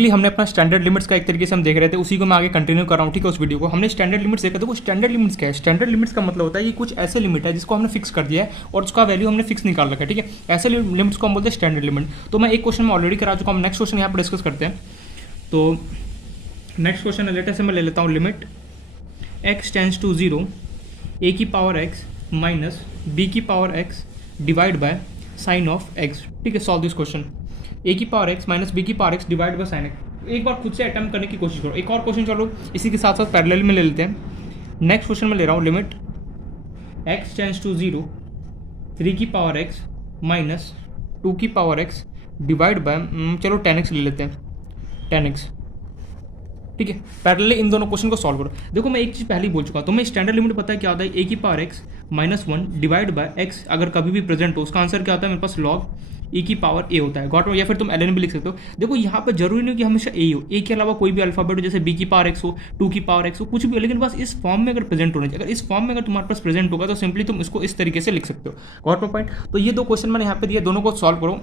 Basically हमने अपना standard limits का एक तरीके से हम देख रहे थे, उसी को मैं आगे कंटिन्यू कर रहा हूँ, ठीक है। उस वीडियो को हमने स्टैंडर्ड लिमिट्स देखा। देखो स्टैंडर्ड लिमिट्स क्या है? स्टैंडर्ड लिमिट्स का मतलब होता है कि कुछ ऐसे लिमिट है जिसको हमने फिक्स कर दिया है और उसका वैल्यू हमने फिक्स निकाल रखा है, ठीक है। ऐसे लिमिट्स को हम बोलते हैं स्टैंडर्ड लिमिट। तो मैं एक क्वेश्चन में ऑलरेडी करा चुका हूँ, नेक्स्ट क्वेश्चन यहाँ पर डिस्कस करते हैं। तो नेक्स्ट क्वेश्चन लेटर से मैं ले लेता हूँ, limit x tends to 0 a की पावर x माइनस b की power x divide by sine of x, ठीक है। सॉल्व दिस क्वेश्चन, a की पावर x माइनस b की power x divide by sine x। एक बार खुद से अटेम्प्ट करने की कोशिश करो। एक और क्वेश्चन चलो इसी के साथ साथ पैरेलल में ले लेते हैं। नेक्स्ट क्वेश्चन में ले रहा हूँ, लिमिट x टेंड्स टू 0 3 की पावर x माइनस 2 की पावर x डिवाइड बाय चलो 10x ले लेते हैं, 10x, ठीक है। पैरेलली इन दोनों क्वेश्चन को सॉल्व करो। देखो मैं एक चीज़ पहले ही बोल चुका हूँ, तो मैं स्टैंडर्ड लिमिट पता है क्या होता है, a की power x minus 1 divide by x अगर कभी भी प्रेजेंट हो, उसका आंसर क्या होता है मेरे पास log e की पावर a होता है, गॉट। या फिर तुम ln भी लिख सकते हो। देखो यहाँ पे जरूरी नहीं कि हमेशा a हो, a के अलावा कोई भी अल्फाबेट हो, जैसे b की पावर x हो, 2 की पावर x हो, कुछ भी हो, लेकिन बस इस फॉर्म में अगर प्रेजेंट होना चाहिए। अगर इस फॉर्म में अगर तुम्हारे पास प्रेजेंट होगा तो सिंपली तुम इसको इस तरीके से लिख सकते हो, गॉट माय पॉइंट। तो ये दो क्वेश्चन मैंने यहाँ पे दिए, दोनों को सॉल्व करो,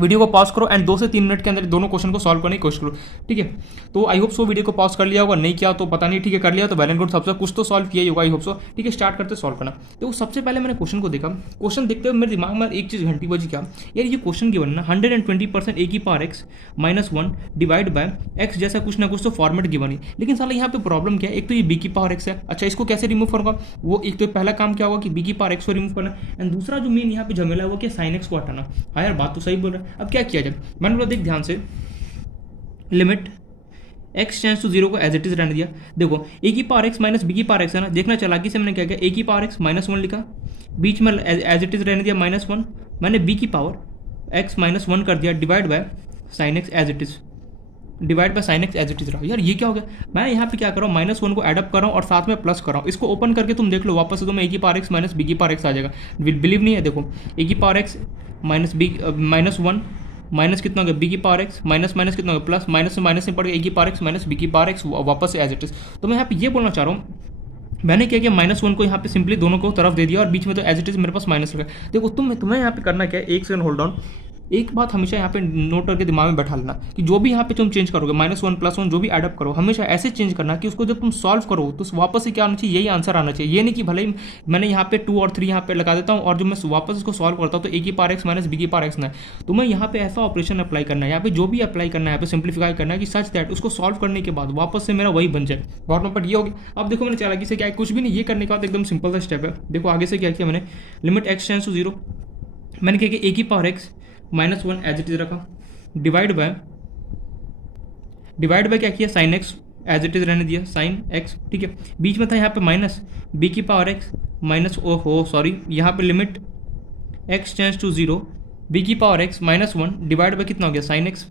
वीडियो को पॉज करो एंड 2 से 3 मिनट के अंदर दोनों क्वेश्चन को सॉल्व करने की कोशिश करो, ठीक है। तो आई होप सो वीडियो को पॉज कर लिया होगा, नहीं किया तो पता नहीं, ठीक है। कर लिया तो वेल एंड गुड, सबसे कुछ तो सॉल्व किया ही होगा, आई होप सो, ठीक है। स्टार्ट करते सॉल्व करना। तो सबसे पहले मैंने क्वेश्चन को देखा, क्वेश्चन देखते हुए मेरे दिमाग में एक चीज़ घंटी बजी, क्या यार ये क्वेश्चन गिवन ना 120% a की power x minus 1 divide by x जैसा कुछ ना कुछ तो फॉर्मेट गिवन है। लेकिन साला यहाँ पे प्रॉब्लम क्या है, एक तो ये b की पावर x है, अच्छा इसको कैसे रिमूव करूँगा, वो एक तो पहला काम क्या होगा कि b की पावर x को रिमूव करना, एंड दूसरा जो मेन यहाँ पे झमेला है वो क्या, साइन x को हटाना। हाँ यार बात तो सही बोल रहा है। अब क्या किया जाए, मैंने बोला देख ध्यान से, लिमिट x टेंड्स टू 0 को एज इट इज रहने दिया। देखो a की पावर x माइनस b की पावर x है ना, देखना चालाकी से मैंने क्या किया, a की पावर x माइनस 1 लिखा, बीच में एज इट इज रहने दिया माइनस 1, मैंने b की पावर x माइनस 1 कर दिया divide by sine x as it is, divide by sine x as it is रहा। यार ये क्या हो गया, मैं यहाँ पे क्या कर रहा हूँ, माइनस 1 को एडअप कर रहा हूँ और साथ में प्लस कर रहा हूँ। इसको ओपन करके तुम देख लो वापस से, तुम्हें a की पावर x माइनस b की पावर x आ जाएगा। बिलीव नहीं है, देखो a की power x minus b minus 1 minus कितना हो गया, b की पावर x माइनस माइनस कितना हो गया, प्लस माइनस से माइनस में पड़ गया, a की पावर x माइनस b की पावर x वापस से एज इट इज। तो मैं यहाँ पे ये बोलना चाह रहा हूँ, मैंने क्या किया, माइनस 1 को यहाँ पे सिंपली दोनों को तरफ दे दिया और बीच में तो एज इट इज मेरे पास माइनस लगा। देखो तुम्हें यहाँ पे करना क्या है, एक सेकंड होल्ड ऑन, एक बात हमेशा यहाँ पे नोट करके दिमाग में बैठा लेना कि जो भी यहाँ पे तुम चेंज करोगे, माइनस 1 प्लस 1 जो भी एडअप करो, हमेशा ऐसे चेंज करना कि उसको जब तुम सॉल्व करो तो वापस से क्या आना चाहिए, यही आंसर आना चाहिए। ये नहीं कि भले ही मैंने यहाँ पे 2 और 3 यहाँ पे लगा देता हूँ और जो मैं वापस इसको सॉल्व करता हूँ तो a की पावर x माइनस b की पावर x ना है। तुम्हें यहाँ पे ऐसा ऑपरेशन अप्लाई करना है, यहाँ पे जो भी अप्लाई करना है, यहाँ पे सिंप्लीफाई करना है कि सच दैट उसको सॉल्व करने के बाद वापस से मेरा वही बन जाए। गॉट बट ये होगी। अब देखो मैंने चालाकी से क्या है, कुछ भी नहीं, ये करने के बाद एकदम सिंपल सा स्टेप है। देखो आगे से क्या किया मैंने, लिमिट x टेंड्स टू 0, मैंने क्या किया, a की power x minus 1 as it is रखा, डिवाइड बाय क्या किया, sine x as it is रहने दिया, साइन x, ठीक है। बीच में था यहाँ पे माइनस b की पावर x माइनस, ओहो सॉरी, यहाँ पे limit x tends to 0 b की power x minus 1 divide by कितना हो गया, साइन x।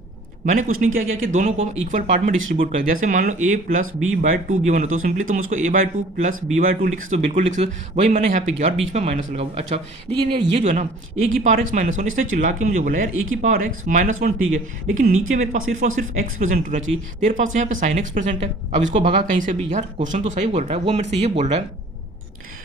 मैंने कुछ नहीं किया कि दोनों को इक्वल पार्ट में डिस्ट्रीब्यूट कर दिया। जैसे मान लो a plus b by 2 given हो तो सिंपली तुम उसको a by 2 plus b by 2 लिख सकते हो, बिल्कुल लिख सकते हो। वही मैंने यहाँ पे किया और बीच में माइनस लगा। अच्छा लेकिन यार ये जो है ना, a की पावर x माइनस 1, इससे चिल्ला के मुझे बोला यार a की पावर x माइनस 1 ठीक है, लेकिन नीचे मेरे पास सिर्फ और सिर्फ x प्रेजेंट होना चाहिए, तेरे पास यहाँ पे साइन x प्रेजेंट है। अब इसको भगा कहीं से भी, यार क्वेश्चन तो सही बोल रहा है, वो मेरे से ये बोल रहा है,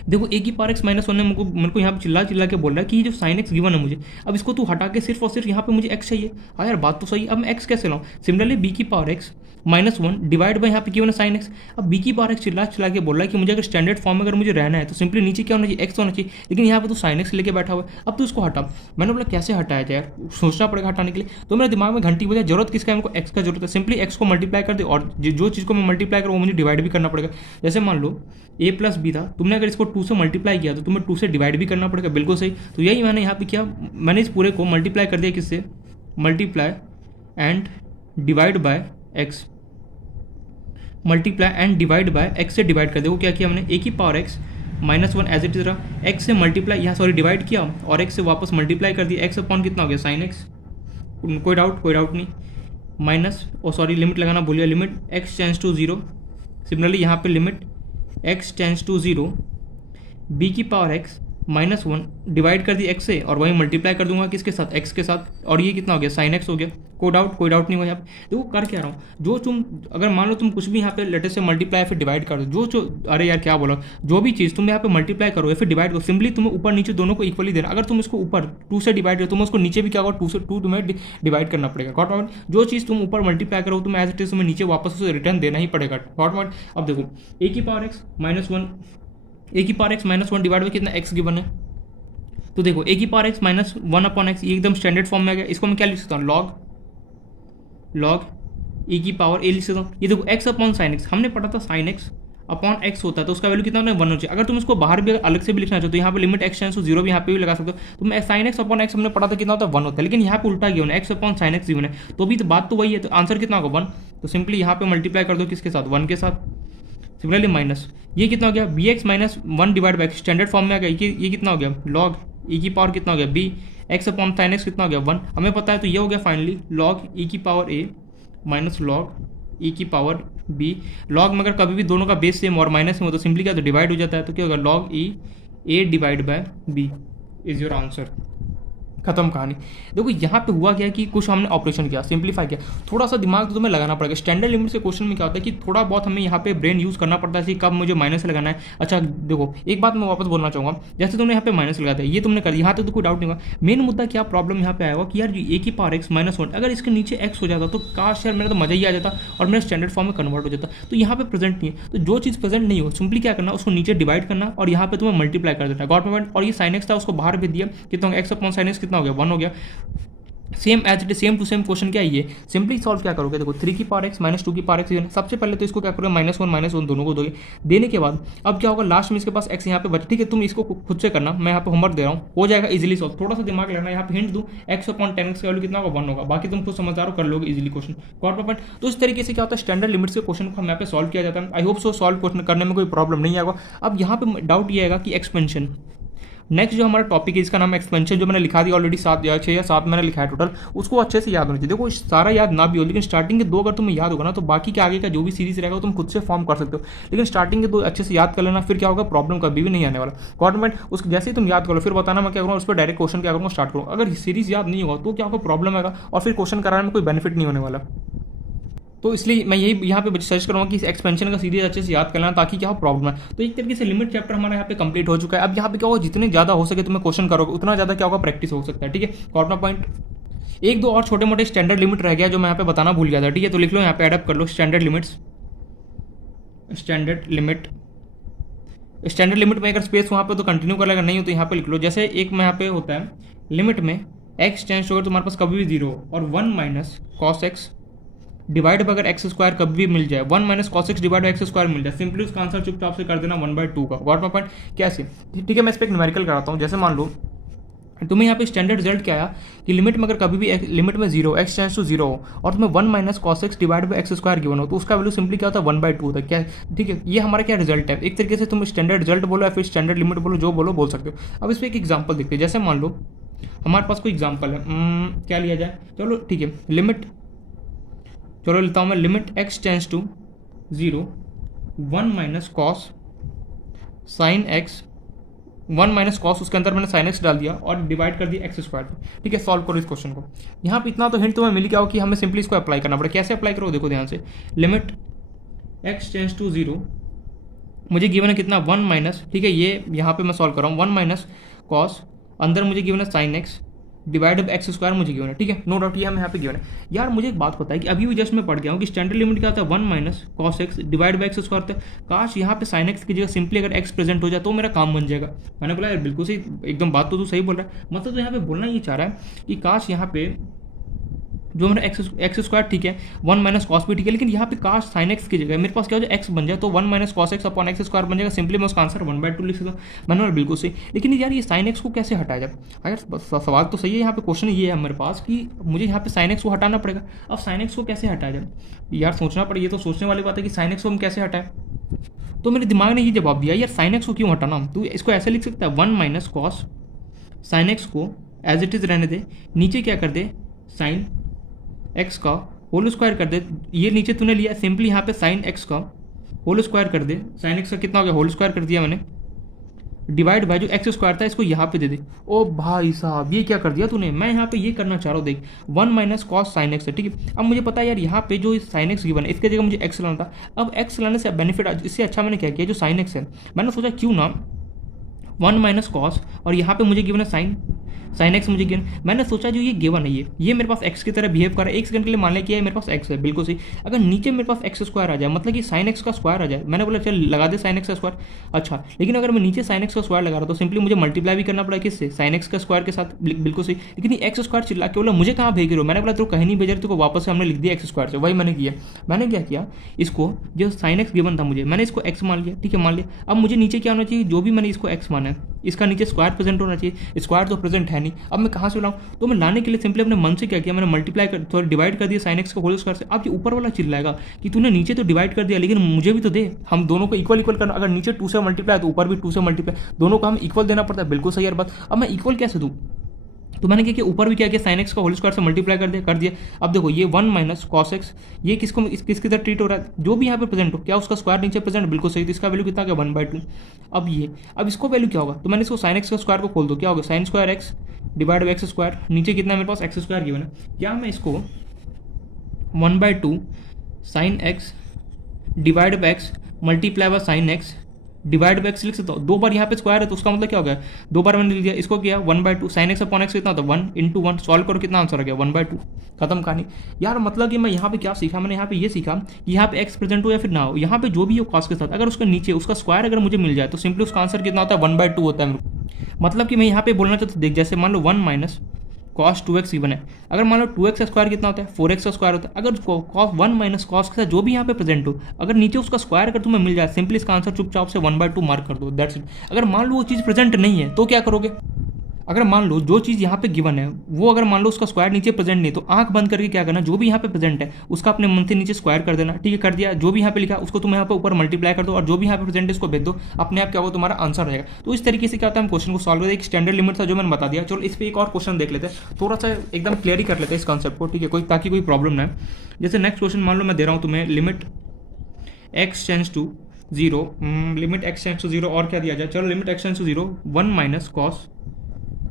देखो a की पावर x माइनस 1 ने मेरे को यहाँ पे चिल्ला के बोल रहा है कि जो साइन x गिवन है मुझे, अब इसको तू हटा के सिर्फ और सिर्फ यहाँ पे मुझे x चाहिए। हाँ यार बात तो सही, अब मैं x कैसे लाऊं, सिमिलरली b की power x minus 1 divide bye यहाँ पे गिवन है साइन x। अब b की पावर x चिल्ला के बोल रहा है कि मुझे अगर स्टैंडर्ड फॉर्म में अगर मुझे रहना है तो सिंपली नीचे क्या होना चाहिए, x होना चाहिए, लेकिन यहाँ पे तो साइन x लेके बैठा हुआ है। अब तो इसको हटा, मैंने बोला कैसे हटाया जाए यार, सोचना पड़ेगा हटाने के लिए। तो मेरे दिमाग में घंटी बजा, जरूरत किसका है, हमको x का जरूरत है, सिंपली x को मल्टीप्लाई कर दे और जो चीज़ को मैं मल्टीप्लाई करूँ वो मुझे डिवाइड भी करना पड़ेगा। जैसे मान लो a प्लस बी था, तुमने अगर इसको 2 से मल्टीप्लाई किया तो तुम्हें 2 से डिवाइड भी करना पड़ेगा, बिल्कुल सही। तो यही मैंने यहाँ पे किया, मैंने इस पूरे को मल्टीप्लाई कर दिया किससे, multiply and divide by x, multiply and divide by x से डिवाइड कर दे। वो क्या किया हमने, a की power x minus 1 as it is रहा, x से मल्टीप्लाई यहाँ सॉरी डिवाइड किया और x से वापस मल्टीप्लाई कर दिया, x अपॉन कितना हो गया, साइन x। कोई डाउट नहीं, माइनस ओ सॉरी लिमिट लगाना भूल गया, limit x tends to 0, similarly यहाँ पे limit x tends to 0 b की पावर x -1 डिवाइड कर दी x से और वही मल्टीप्लाई कर दूंगा किसके साथ, x के साथ, और ये कितना हो गया sin x हो गया। कोई डाउट नहीं हुआ यहाँ पे। देखो कर क्या रहा हूँ, जो तुम अगर मान लो तुम कुछ भी यहाँ पे लेटर से मल्टीप्लाई फिर डिवाइड कर दो, जो अरे यार क्या बोला, जो भी चीज़ तुम यहाँ पे मल्टीप्लाई करो या फिर डिवाइड करो, सिंपली तुम्हें ऊपर नीचे दोनों को इक्वली देना। अगर तुम इसको ऊपर 2 से डिवाइड करो, तुम्हें उसको नीचे भी क्या होगा 2 से 2 तुम्हें डिवाइड करना पड़ेगा। Got point. जो चीज़ तुम ऊपर मल्टीप्लाई करो तुम्हें एज इट इज तुम्हें नीचे वापस उसे रिटर्न देना ही पड़ेगा। Got point. अब देखो a की power x minus one divide by कितना x गिवन है, तो देखो a की power x minus 1 upon x, ये एकदम स्टैंडर्ड फॉर्म में आ गया। इसको मैं क्या लिख सकता हूँ, लॉग e की पावर a लिख सकता हूँ। ये देखो x अपॉन साइन x, हमने पढ़ा था साइन x अपॉन x होता है तो उसका वैल्यू कितना होना है 1 होना चाहिए। अगर तुम इसको बाहर भी अलग से भी लिखना चाहो तो यहाँ पे लिमिट x टेंड्स टू 0 भी यहाँ पे भी लगा सकते हो। तो मैं साइन x अपॉन x हमने पढ़ा था कितना होता है 1 होता है, लेकिन यहाँ पे उल्टा गिवन है x upon sine x given है, तो भी तो बात तो वही है, तो आंसर कितना होगा 1। तो सिंपली यहाँ पे मल्टीप्लाई कर दो किसके साथ, 1 के साथ। सिमिलरली माइनस ये कितना हो गया bx minus 1 divide by standard form में आ गया, ये कितना हो गया लॉग e की पावर कितना हो गया b, x upon sine x कितना हो गया 1 हमें पता है, तो ये हो गया फाइनली लॉग e की power a minus log e की पावर b। लॉग में अगर कभी भी दोनों का बेस सेम और माइनस में हो तो सिंपली क्या तो डिवाइड हो जाता है, तो क्या होगा log e a divide by b is your answer. खत्म कहानी। देखो यहाँ पे हुआ क्या कि कुछ हमने ऑपरेशन किया, सिंप्लीफाई किया, थोड़ा सा दिमाग तो तुम्हें लगाना पड़ेगा। स्टैंडर्ड लिमिट से क्वेश्चन में क्या होता है कि थोड़ा बहुत हमें यहाँ पे ब्रेन यूज़ करना पड़ता है कि कब मुझे माइनस लगाना है। अच्छा देखो एक बात मैं वापस बोलना चाहूँगा, जैसे तुमने यहाँ पे माइनस लगा दिया, ये तुमने कर दिया, यहाँ तक तो कोई डाउट नहीं होगा। मेन मुद्दा क्या प्रॉब्लम यहाँ पे आएगा कि यार a की पावर x माइनस 1 अगर इसके नीचे x हो जाता तो काश यार मेरा तो मजा ही आ जाता और मेरा स्टैंडर्ड फॉर्म में कन्वर्ट हो जाता। तो यहाँ पे प्रेजेंट नहीं है, तो जो चीज़ प्रेजेंट नहीं हो सिंपली क्या करना, उसको नीचे डिवाइड करना और यहाँ पे तुम्हें मल्टीप्लाई कर देना। Got point. और ये साइन x था उसको बाहर भी दिया, कितना x अपॉन साइन x कितना हो गया 1 हो गया। Same as it same to same question क्या है ये, सिंपली सॉल्व क्या करोगे, देखो 3 की पावर x माइनस 2 की पावर x, सबसे पहले तो इसको क्या करोगे माइनस वन दोनों को दोगे। देने के बाद अब क्या होगा लास्ट में इसके पास x यहाँ पे बचा, ठीक है तुम इसको खुद से करना, मैं यहाँ पे होमवर्क दे रहा हूँ, हो जाएगा इजीली सॉल्व। थोड़ा सा दिमाग लगाना, यहाँ पे हिंट दूँ x अपॉन 10x का वैल्यू कितना होगा 1 होगा, बाकी तुम खुद समझदार हो कर लोगे इजीली क्वेश्चन। Got point. तो इस तरीके से क्या होता है स्टैंडर्ड लिमिट्स के क्वेश्चन को यहाँ पे सॉल्व किया जाता है। I hope so solve question करने में कोई प्रॉब्लम नहीं आएगा। अब यहाँ पे डाउट ये आएगा कि एक्सपेंशन, नेक्स्ट जो हमारा टॉपिक है इसका नाम एक्सपेंशन, जो मैंने लिखा दिया ऑलरेडी 7 या 6 या 7 मैंने लिखा है टोटल, उसको अच्छे से याद होना चाहिए। देखो सारा याद ना भी हो लेकिन स्टार्टिंग के 2 अगर तुम्हें याद होगा ना तो बाकी के आगे का जो भी सीरीज रहेगा तुम खुद से फॉर्म कर सकते हो, लेकिन स्टार्टिंग के 2 अच्छे से याद कर लेना, फिर क्या होगा प्रॉब्लम कभी भी नहीं आने वाला। गवर्नमेंट उस जैसे ही तुम याद करो फिर बताना मैं क्या करूँगा, उस पर डायरेक्ट क्वेश्चन क्या करूँगा स्टार्ट करूँगा। अगर सीरीज याद नहीं होगा तो क्या होगा प्रॉब्लम आएगा और फिर क्वेश्चन कराने में कोई बेनिफिट नहीं होने वाला। तो इसलिए मैं यही यहाँ पे सजेस्ट करूँगा कि एक्सपेंशन का सीरीज अच्छे से याद कर लेना ताकि क्या हो प्रॉब्लम है। तो एक तरीके से लिमिट चैप्टर हमारा यहाँ पे कंप्लीट हो चुका है। अब यहाँ पे क्या होगा जितने ज़्यादा हो सके तुम्हें क्वेश्चन करोगे उतना ज़्यादा क्या होगा प्रैक्टिस हो सकता है, ठीक है। कॉर्नर पॉइंट 1-2 और छोटे मोटे स्टैंडर्ड लिमिट रह गया जो मैं यहाँ पे बताना भूल गया था, ठीक है। तो लिख लो यहाँ पे एडअप कर लो स्टैंडर्ड लिमिट में अगर स्पेस वहाँ पे तो कंटिन्यू कर लेगा, नहीं हो तो यहाँ पे लिख लो। जैसे एक में यहाँ पे होता है लिमिट में x टेंड्स टू अगर तुम्हारे पास कभी भी 0 और 1 माइनस कॉस एक्स डिवाइड पर अगर एक्स स्क्वायर कभी भी मिल जाए, 1 minus cos x divide by x square मिल जाए, सिंपली उसका आंसर चुपचाप से कर देना 1/2 का। Got my point. कैसे, ठीक है मैं इस पर एक न्यूमेरिकल कराता हूँ। जैसे मान लो तुम्हें यहाँ पे स्टैंडर्ड रिजल्ट क्या आया कि लिमिट में अगर कभी भी लिमिट में 0 x टेंड्स टू 0 हो और तुम्हें 1 minus cos x divide by x square given हो तो उसका वैल्यू सिंपली क्या होता है 1/2 होता है। क्या ठीक है, ये हमारा क्या रिजल्ट है। एक तरीके से तुम स्टैंडर्ड रिजल्ट बोलो या फिर स्टैंडर्ड लिमिट बोलो, जो बोलो बोल सकते हो। अब इस पर एक एग्जाम्पल देखते हैं। जैसे मान लो हमारे पास कोई एग्जाम्पल है, क्या लिया जाए, चलो ठीक है लिमिट, चलो लेता हूँ मैं limit x tends to 0 1 minus cos sine x 1 minus cos, उसके अंदर मैंने साइन एक्स डाल दिया और डिवाइड कर दिया एक्स स्क्वायर पे, ठीक है। सॉल्व करो इस क्वेश्चन को। यहाँ पे इतना तो हिंट तुम्हें मिल गया हो कि हमें सिंपली इसको अप्लाई करना पड़ेगा। कैसे अप्लाई करो देखो ध्यान से, लिमिट x टेंड्स टू 0 मुझे गिवन है कितना 1 माइनस, ठीक है ये यहाँ पे मैं सॉल्व कर रहा हूँ 1 माइनस कॉस, अंदर मुझे गिवन है sine x divide by x square मुझे गिवन है, ठीक है नो डाउट ये हमें यहाँ पे गिवन है। यार मुझे एक बात पता है कि अभी भी जस्ट मैं पढ़ गया हूँ कि स्टैंडर्ड लिमिट क्या होता है 1 minus cos x divide by x square होता है। काश यहाँ पे साइन एक्स की जगह सिंपली अगर एक्स प्रेजेंट हो जाए तो मेरा काम बन जाएगा। मैंने बोला यार बिल्कुल सही, एकदम बात तो तू सही बोल रहा है। मतलब तो यहाँ पे बोलना ये चाह रहा है कि काश यहाँ पे जो मेरा एक्स स्क्वायर ठीक है 1 माइनस कॉस भी ठीक है, लेकिन यहाँ पे काश साइन एक्स की जगह मेरे पास क्या हो जाए एक्स बन जाए तो 1 minus cos x upon x square बन जाएगा। सिंपली मैं उसका आंसर 1/2 लिख सकता हूँ। मैंने बोला बिल्कुल सही, लेकिन यार ये साइन एक्स को कैसे हटाया जाए। अगर सवाल तो सही है, यहाँ पे क्वेश्चन ये है मेरे पास कि मुझे यहाँ पे साइन एक्स को हटाना पड़ेगा। अब साइन एक्स को कैसे हटाया जाए यार, सोचना पड़ेगा। ये तो सोचने वाली बात है कि साइन एक्स को हम कैसे हटाएं। तो मेरे दिमाग ने ये जवाब दिया यार साइन एक्स को क्यों हटाना, तो इसको ऐसे लिख सकता है 1 माइनस कॉस साइन एक्स को एज इट इज़ रहने दे, नीचे क्या कर दे साइन एक्स का होल स्क्वायर कर दे। ये नीचे तूने लिया सिंपली यहाँ पे साइन एक्स का होल स्क्वायर कर दे, साइन एक्स का कितना हो गया होल स्क्वायर कर दिया मैंने डिवाइड बाय जो एक्स स्क्वायर था इसको यहाँ पे दे दे। ओ भाई साहब ये क्या कर दिया तूने, मैं यहाँ पे ये करना चाह रहा हूँ, देख 1 माइनस कॉस साइन एक्स है, ठीक है। अब मुझे पता है यार यहाँ पे जो साइन एक्स गिवन है इसके जगह मुझे एक्स लाना था। अब एक्स लाने से बेनिफिट, इससे अच्छा मैंने क्या किया, जो साइन एक्स है मैंने सोचा क्यों ना 1 माइनस कॉस, और यहाँ पे मुझे गिवन है साइन एक्स मुझे गिवन, मैंने सोचा जो ये गिवन है ये मेरे पास एक्स की तरह बिहेव कर रहा है। एक सेकंड के लिए मान लिया कि ये मेरे पास एक्स है, बिल्कुल सही। अगर नीचे मेरे पास एक्स स्क्वायर आ जाए, मतलब कि साइन एक्स का स्क्वायर आ जाए, मैंने बोला चल लगा दे साइन एक्स का स्क्वायर, अच्छा। लेकिन अगर मैं नीचे साइन एक्स का स्क्वायर लगा रहा तो सिंपली मुझे मल्टीप्लाई भी करना पड़ा किससे, साइन एक्स का स्क्वायर के साथ, बिल्कुल सही। लेकिन ये एक्स स्क्वायर चिल्ला के बोला मुझे कहाँ भेज रहे हो, मैंने बोला तो कहीं नहीं भेज रहे, तो वापस से हमने लिख दिया एक्स स्क्वायर से, वही मैंने किया। मैंने क्या किया, इसको जो साइन एक्स गिवन था मुझे, मैंने इसको एक्स मान लिया, ठीक है मान लिया। अब मुझे नीचे क्या होना चाहिए, जो भी मैंने इसको एक्स माना है इसका नीचे स्क्वायर प्रेजेंट होना चाहिए, स्क्वायर तो प्रेजेंट है नहीं। अब मैं कहाँ से लाऊं, तो मैं लाने के लिए सिंपली अपने मन से क्या किया, मैंने मल्टीप्लाई कर थोड़ा डिवाइड कर दिया साइन एक्स को होल स्क्वायर से। अब ये ऊपर वाला चिल्लाएगा कि तूने नीचे तो डिवाइड कर दिया लेकिन मुझे भी तो दे, हम दोनों को इक्वल इक्वल करना, अगर नीचे 2 से मल्टीप्लाई तो ऊपर भी 2 से मल्टीप्लाई, दोनों को हम इक्वल देना पड़ता है, बिल्कुल सही यार बात। अब मैं इक्वल कैसे दूँ, तो मैंने क्या किया, ऊपर भी क्या किया, साइन एक्स का होल स्क्वायर से मल्टीप्लाई कर दिया। अब देखो ये 1 माइनस कॉस एक्स, ये किसकी तरह ट्रीट हो रहा है, जो भी यहाँ पे प्रेजेंट हो, क्या उसका स्क्वायर नीचे प्रेजेंट, बिल्कुल सही। तो इसका वैल्यू कितना, क्या 1/2। अब इसको वैल्यू क्या होगा, तो मैंने इसको साइन एक्स का स्क्वायर को खोल दो, क्या होगा sine square x divide by x square, नीचे कितना मेरे पास एक्स स्क्वायर गिवन है, क्या मैं इसको 1/2 sine x divide by x multiply by sine x divide by x लिख सकता हूँ। 2 बार यहाँ पे स्क्वायर है तो उसका मतलब क्या हो गया, 2 बार मैंने लिख दिया, इसको किया 1/2 साइन एक्स अपॉन एक्स कितना होता है 1 × 1, सॉल्व करो कितना आंसर आ गया 1/2, खत्म कहानी। यार मतलब कि मैं यहाँ पे क्या सीखा, मैंने यहाँ पे ये सीखा कि यहाँ पे एक्स प्रेजेंट हो या फिर ना हो, यहाँ पे जो भी हो कॉस के साथ, अगर उसके नीचे उसका स्क्वायर अगर मुझे मिल जाए तो सिंपली उसका आंसर कितना होता है 1/2 होता है। मतलब कि मैं यहाँ पे बोलना चाहता हूँ, देख जैसे मान लो 1 माइनस कॉस 2x गिवन है, अगर मान लो 2x का स्क्वायर कितना होता है 4x का स्क्वायर होता है, अगर कॉस 1 माइनस कॉस के साथ जो भी यहाँ पे प्रेजेंट हो, अगर नीचे उसका स्क्वायर अगर तुम्हें मिल जाए, सिंपली इसका आंसर चुपचाप से 1/2 मार्क कर दो, दैट्स इट। अगर मान लो वो चीज़ प्रेजेंट नहीं है तो क्या करोगे, अगर मान लो जो चीज़ यहाँ पे गिवन है वो अगर मान लो उसका स्क्वायर नीचे प्रेजेंट नहीं, तो आंख बंद करके क्या करना, जो भी यहाँ पे प्रेजेंट है उसका अपने मन से नीचे स्क्वायर कर देना, ठीक है कर दिया, जो भी यहाँ पे लिखा उसको तुम यहाँ पे ऊपर मल्टीप्लाई कर दो, और जो भी यहाँ पे प्रेजेंट है इसको भेज दो, अपने आप क्या होगा तुम्हारा आंसर रहेगा। तो इस तरीके से क्या होता है, हम क्वेश्चन को सॉल्व करते हैं। एक स्टैंडर्ड लिमिट था जो मैंने बता दिया, चलो इस पर एक और क्वेश्चन देख लेते हैं, थोड़ा सा एकदम क्लियर ही कर लेते हैं इस कॉन्सेप्ट को, ठीक है, ताकि कोई प्रॉब्लम ना है। जैसे नेक्स्ट क्वेश्चन मान लो मैं दे रहा हूँ तुम्हें, limit x tends to 0, limit x tends to 0 और क्या दिया जाए, चलो limit x tends to 0 1 minus cos,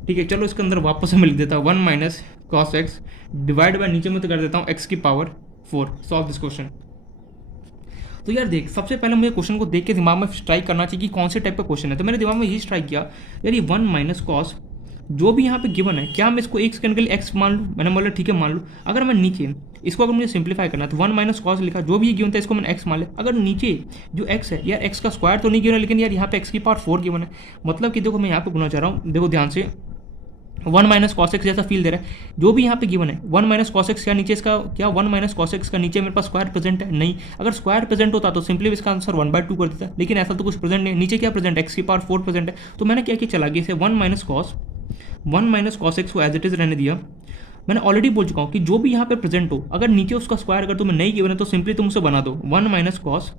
ठीक है चलो इसके अंदर वापस से मैं लिख देता हूँ 1 minus cos x divide by नीचे में तो कर देता हूँ x की पावर 4, सॉल्व दिस क्वेश्चन। तो यार देख, सबसे पहले मुझे क्वेश्चन को देख के दिमाग में स्ट्राइक करना चाहिए कि कौन से टाइप का क्वेश्चन है, तो मेरे दिमाग में ये स्ट्राइक किया यार ये 1 माइनस कॉस जो भी यहाँ पे गिवन है, क्या मैं इसको एक सेकंड के लिए x मान लूँ, मैंने बोला ठीक है मान लूँ। अगर मैं नीचे इसको अगर मुझे सिंप्लीफाई करना है तो 1 माइनस कॉस लिखा, जो भी गिवन था इसको मैंने x मान लिया। अगर नीचे जो x है यार, x का स्क्वायर तो नहीं गिवन है, लेकिन यार यहाँ पे x की पावर 4 गिवन है, मतलब कि देखो मैं यहाँ पे गुना चाह रहा हूँ, देखो ध्यान से 1 माइनस कॉस एक्स जैसा फील दे रहा है, जो भी यहाँ पे गिवन है 1 माइनस कॉस एक्स, क्या नीचे इसका क्या 1 माइनस कॉस एक्स का नीचे मेरे पास स्क्वायर प्रेजेंट है नहीं, अगर स्क्वायर प्रेजेंट होता तो सिंपली इसका आंसर 1/2 कर देता, लेकिन ऐसा तो कुछ प्रेजेंट नहीं, नीचे क्या प्रेजेंट है x की पावर 4 प्रेजेंट है। तो मैंने क्या किया, चला गया इसे 1 माइनस कॉस एक्स को एज इट इज रहने दिया। मैंने ऑलरेडी बोल चुका हूँ कि जो भी यहाँ पे प्रेजेंट हो, अगर नीचे उसका स्क्वायर अगर तुम्हें नहीं गिवन है तो सिंपली तुम उसे बना दो 1 माइनस कॉस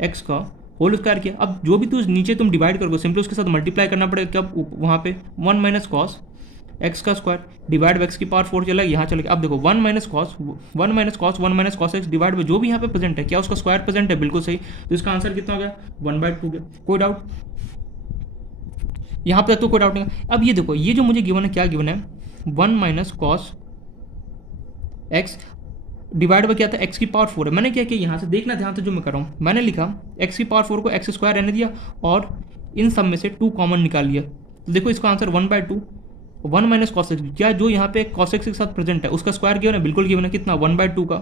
एक्स का होल स्क्वायर किया। अब जो भी तुम नीचे तुम डिवाइड करोगे सिंपली उसके साथ मल्टीप्लाई करना पड़ेगा, क्या वहाँ पे 1 माइनस कॉस एक्स का स्क्वायर डिवाइड बाई एक्स की पावर 4 चला गया, यहाँ चला गया। अब देखो 1 minus cos x divide by जो भी यहाँ पे प्रेजेंट है, क्या उसका स्क्वायर प्रेजेंट है, बिल्कुल सही। तो इसका आंसर कितना हो गया 1/2 गया, कोई डाउट यहाँ पे तो कोई डाउट नहीं। अब ये देखो, ये जो मुझे गिवन है, क्या गिवन है 1 minus cos x divide by क्या था x की पावर 4 है। मैंने क्या किया, यहाँ से देखना ध्यान से जो मैं कर रहा हूँ, मैंने लिखा x की पावर 4 को x स्क्वायर रहने दिया और इन सब में से 2 कॉमन निकाल लिया। तो देखो इसका आंसर 1/2 1 माइनस कॉस एक्स, क्या जो यहाँ पे कॉस एक्स के साथ प्रेजेंट है उसका स्क्वायर गिवन है, बिल्कुल गिवन है, कितना 1/2 का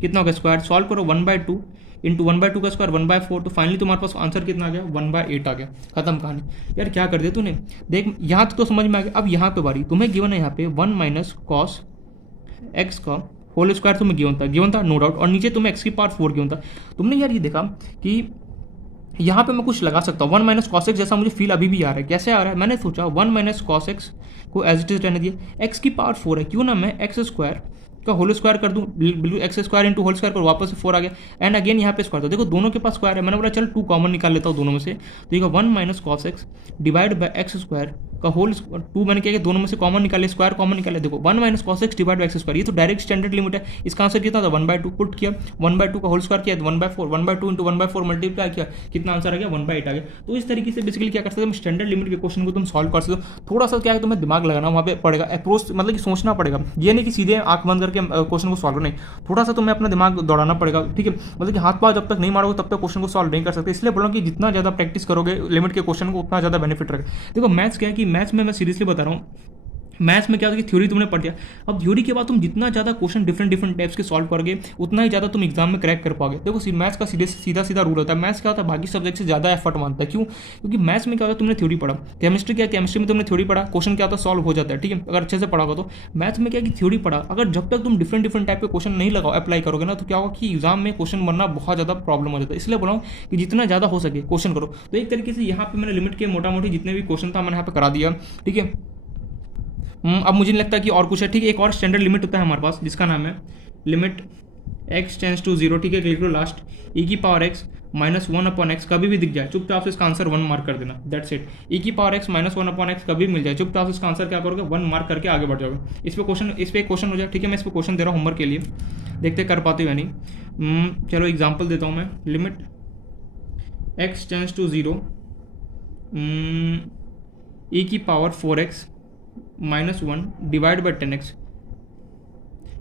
कितना होगा स्क्वायर, सॉल्व करो 1/2 इंटू 1/2 का स्क्वायर 1/4, तो फाइनली तुम्हारे पास आंसर कितना आ गया 1/8 आ गया, खत्म कहानी। यार क्या कर दिया तूने, देख यहाँ तो समझ में आ गया। अब यहाँ पे बारी तुम्हें गिवन है, यहाँ पे 1 माइनस कॉस एक्स का होल स्क्वायर तुम्हें गिवन था नो डाउट, और नीचे तुम्हें एक्स की पावर 4 गिवन था। तुमने यार ये देखा कि यहाँ पे मैं कुछ लगा सकता हूँ, 1 माइनस कॉस एक्स जैसा मुझे फील अभी भी आ रहा है, कैसे आ रहा है, मैंने सोचा 1 माइनस कॉस एक्स को एज इट इज रहने दिया, एक्स की पावर 4 है, क्यों ना मैं एक्स स्क्वायर का होल स्क्वायर कर दूँ, बिल्कुल x square into whole square कर, वापस से 4 आ गया, एंड अगेन यहाँ पे स्क्वायर, तो देखो दोनों के पास स्क्वायर है, मैंने बोला चल 2 कॉमन निकाल लेता हूँ दोनों में से, तो ये 1 minus cos x divide by x square का होल 2 मैंने क्या किया, दोनों में से कॉमन निकाले, स्क्वायर कॉमन निकाले, देखो 1 minus cos x divide by x square, ये तो डायरेक्ट स्टैंडर्ड लिमिट है। इसका आंसर कितना था 1/2, पुट किया 1/2 का होल स्क्वायर किया 1/4, 1/2 इंटू 1/4 मल्टीप्लाई किया, कितना आंसर आ गया 1/8 आ गया। तो इस तरीके से बेसिकली क्या कर सकते हो, स्टैंडर्ड लिमिट के क्वेश्चन को तुम सॉल्व कर सकते हो। थोड़ा सा क्या है, तुम्हें दिमाग लगाना वहाँ पे पड़ेगा, अप्रोच मतलब कि सोचना पड़ेगा, ये नहीं कि सीधे आंख बंद करके क्वेश्चन को सॉल्व नहीं, थोड़ा सा तुम्हें अपना दिमाग दौड़ाना पड़ेगा, ठीक है। मतलब कि हाथ पाँव जब तक नहीं मारोगे तब तक क्वेश्चन को सॉल्व नहीं कर सकते। इसलिए बोला कि जितना ज़्यादा प्रैक्टिस करोगे लिमिट के क्वेश्चन को उतना ज़्यादा बेनिफिट रहेगा। देखो मैथ्स क्या है कि मैथ्स में मैं सीरियसली बता रहा हूँ, मैथ्स में क्या होता है कि थ्योरी तुमने पढ़ लिया, अब थ्योरी के बाद तुम जितना ज़्यादा क्वेश्चन डिफरेंट टाइप्स के सॉल्व करोगे उतना ही ज़्यादा तुम एग्जाम में क्रैक कर पाओगे। देखो मैथ्स का सीधा रूल होता है, मैथ्स क्या होता है बाकी सब्जेक्ट से ज़्यादा एफर्ट मांगता है। क्यों? क्योंकि मैथ्स में क्या होता है, तुमने थ्योरी पढ़ा, केमिस्ट्री क्या, केमिस्ट्री में तुमने थ्योरी पढ़ा, क्वेश्चन क्या होता है सॉल्व हो जाता है, ठीक है, अगर अच्छे से पढ़ा होगा तो। मैथ्स में क्या है कि थ्योरी पढ़ा, अगर जब तक तुम डिफरेंट टाइप के क्वेश्चन नहीं लगाओ अप्लाई करोगे ना, तो क्या होगा कि एग्जाम में क्वेश्चन बनना बहुत ज़्यादा प्रॉब्लम हो जाता है। इसलिए बोला कि जितना ज़्यादा हो सके क्वेश्चन करो। तो एक तरीके से यहाँ पे मैंने लिमिट के मोटा मोटी जितने भी क्वेश्चन था मैंने यहाँ पे करा दिया, ठीक है। अब मुझे नहीं लगता कि और कुछ है, ठीक है। एक और स्टैंडर्ड लिमिट होता है हमारे पास जिसका नाम है लिमिट x टेंस टू 0, ठीक है। लिख लो लास्ट e की पावर x माइनस 1/x, कभी भी दिख जाए चुपचाप से इसका आंसर 1 मार्क कर देना, दैट्स इट। e की पावर x माइनस 1/x कभी मिल जाए चुपचाप से इसका आंसर क्या करोगे 1 मार्क करके आगे बढ़ जाओगे। इस पे एक क्वेश्चन हो जाए, ठीक है। मैं इस पे क्वेश्चन दे रहा हूँ होमवर्क के लिए, देखते कर पाते हो या नहीं। चलो एग्जाम्पल देता हूँ मैं, limit x tends to 0 e की power 4x minus 1 divide by 10x।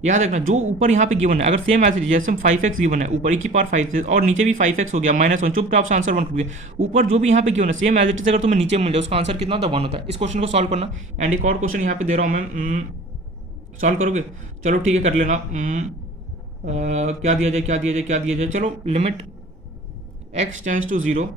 याद रखना जो ऊपर यहाँ पे गिवन है, अगर सेम ऐसे जैसे 5x गिवन है ऊपर e की पावर 5 से, और नीचे भी 5x हो गया माइनस 1, चुपचाप से आंसर 1 कर दिया। ऊपर जो भी यहाँ पे गिवन है सेम एज इट इज अगर तुम्हें नीचे मिल जाए उसका आंसर कितना होता है 1 होता है। इस क्वेश्चन को सॉल्व करना। एंड एक और क्वेश्चन यहाँ पे दे रहा हूँ मैं, सॉल्व करोगे? चलो ठीक है कर लेना। क्या दिया जाए, चलो लिमिट x टेंस टू 0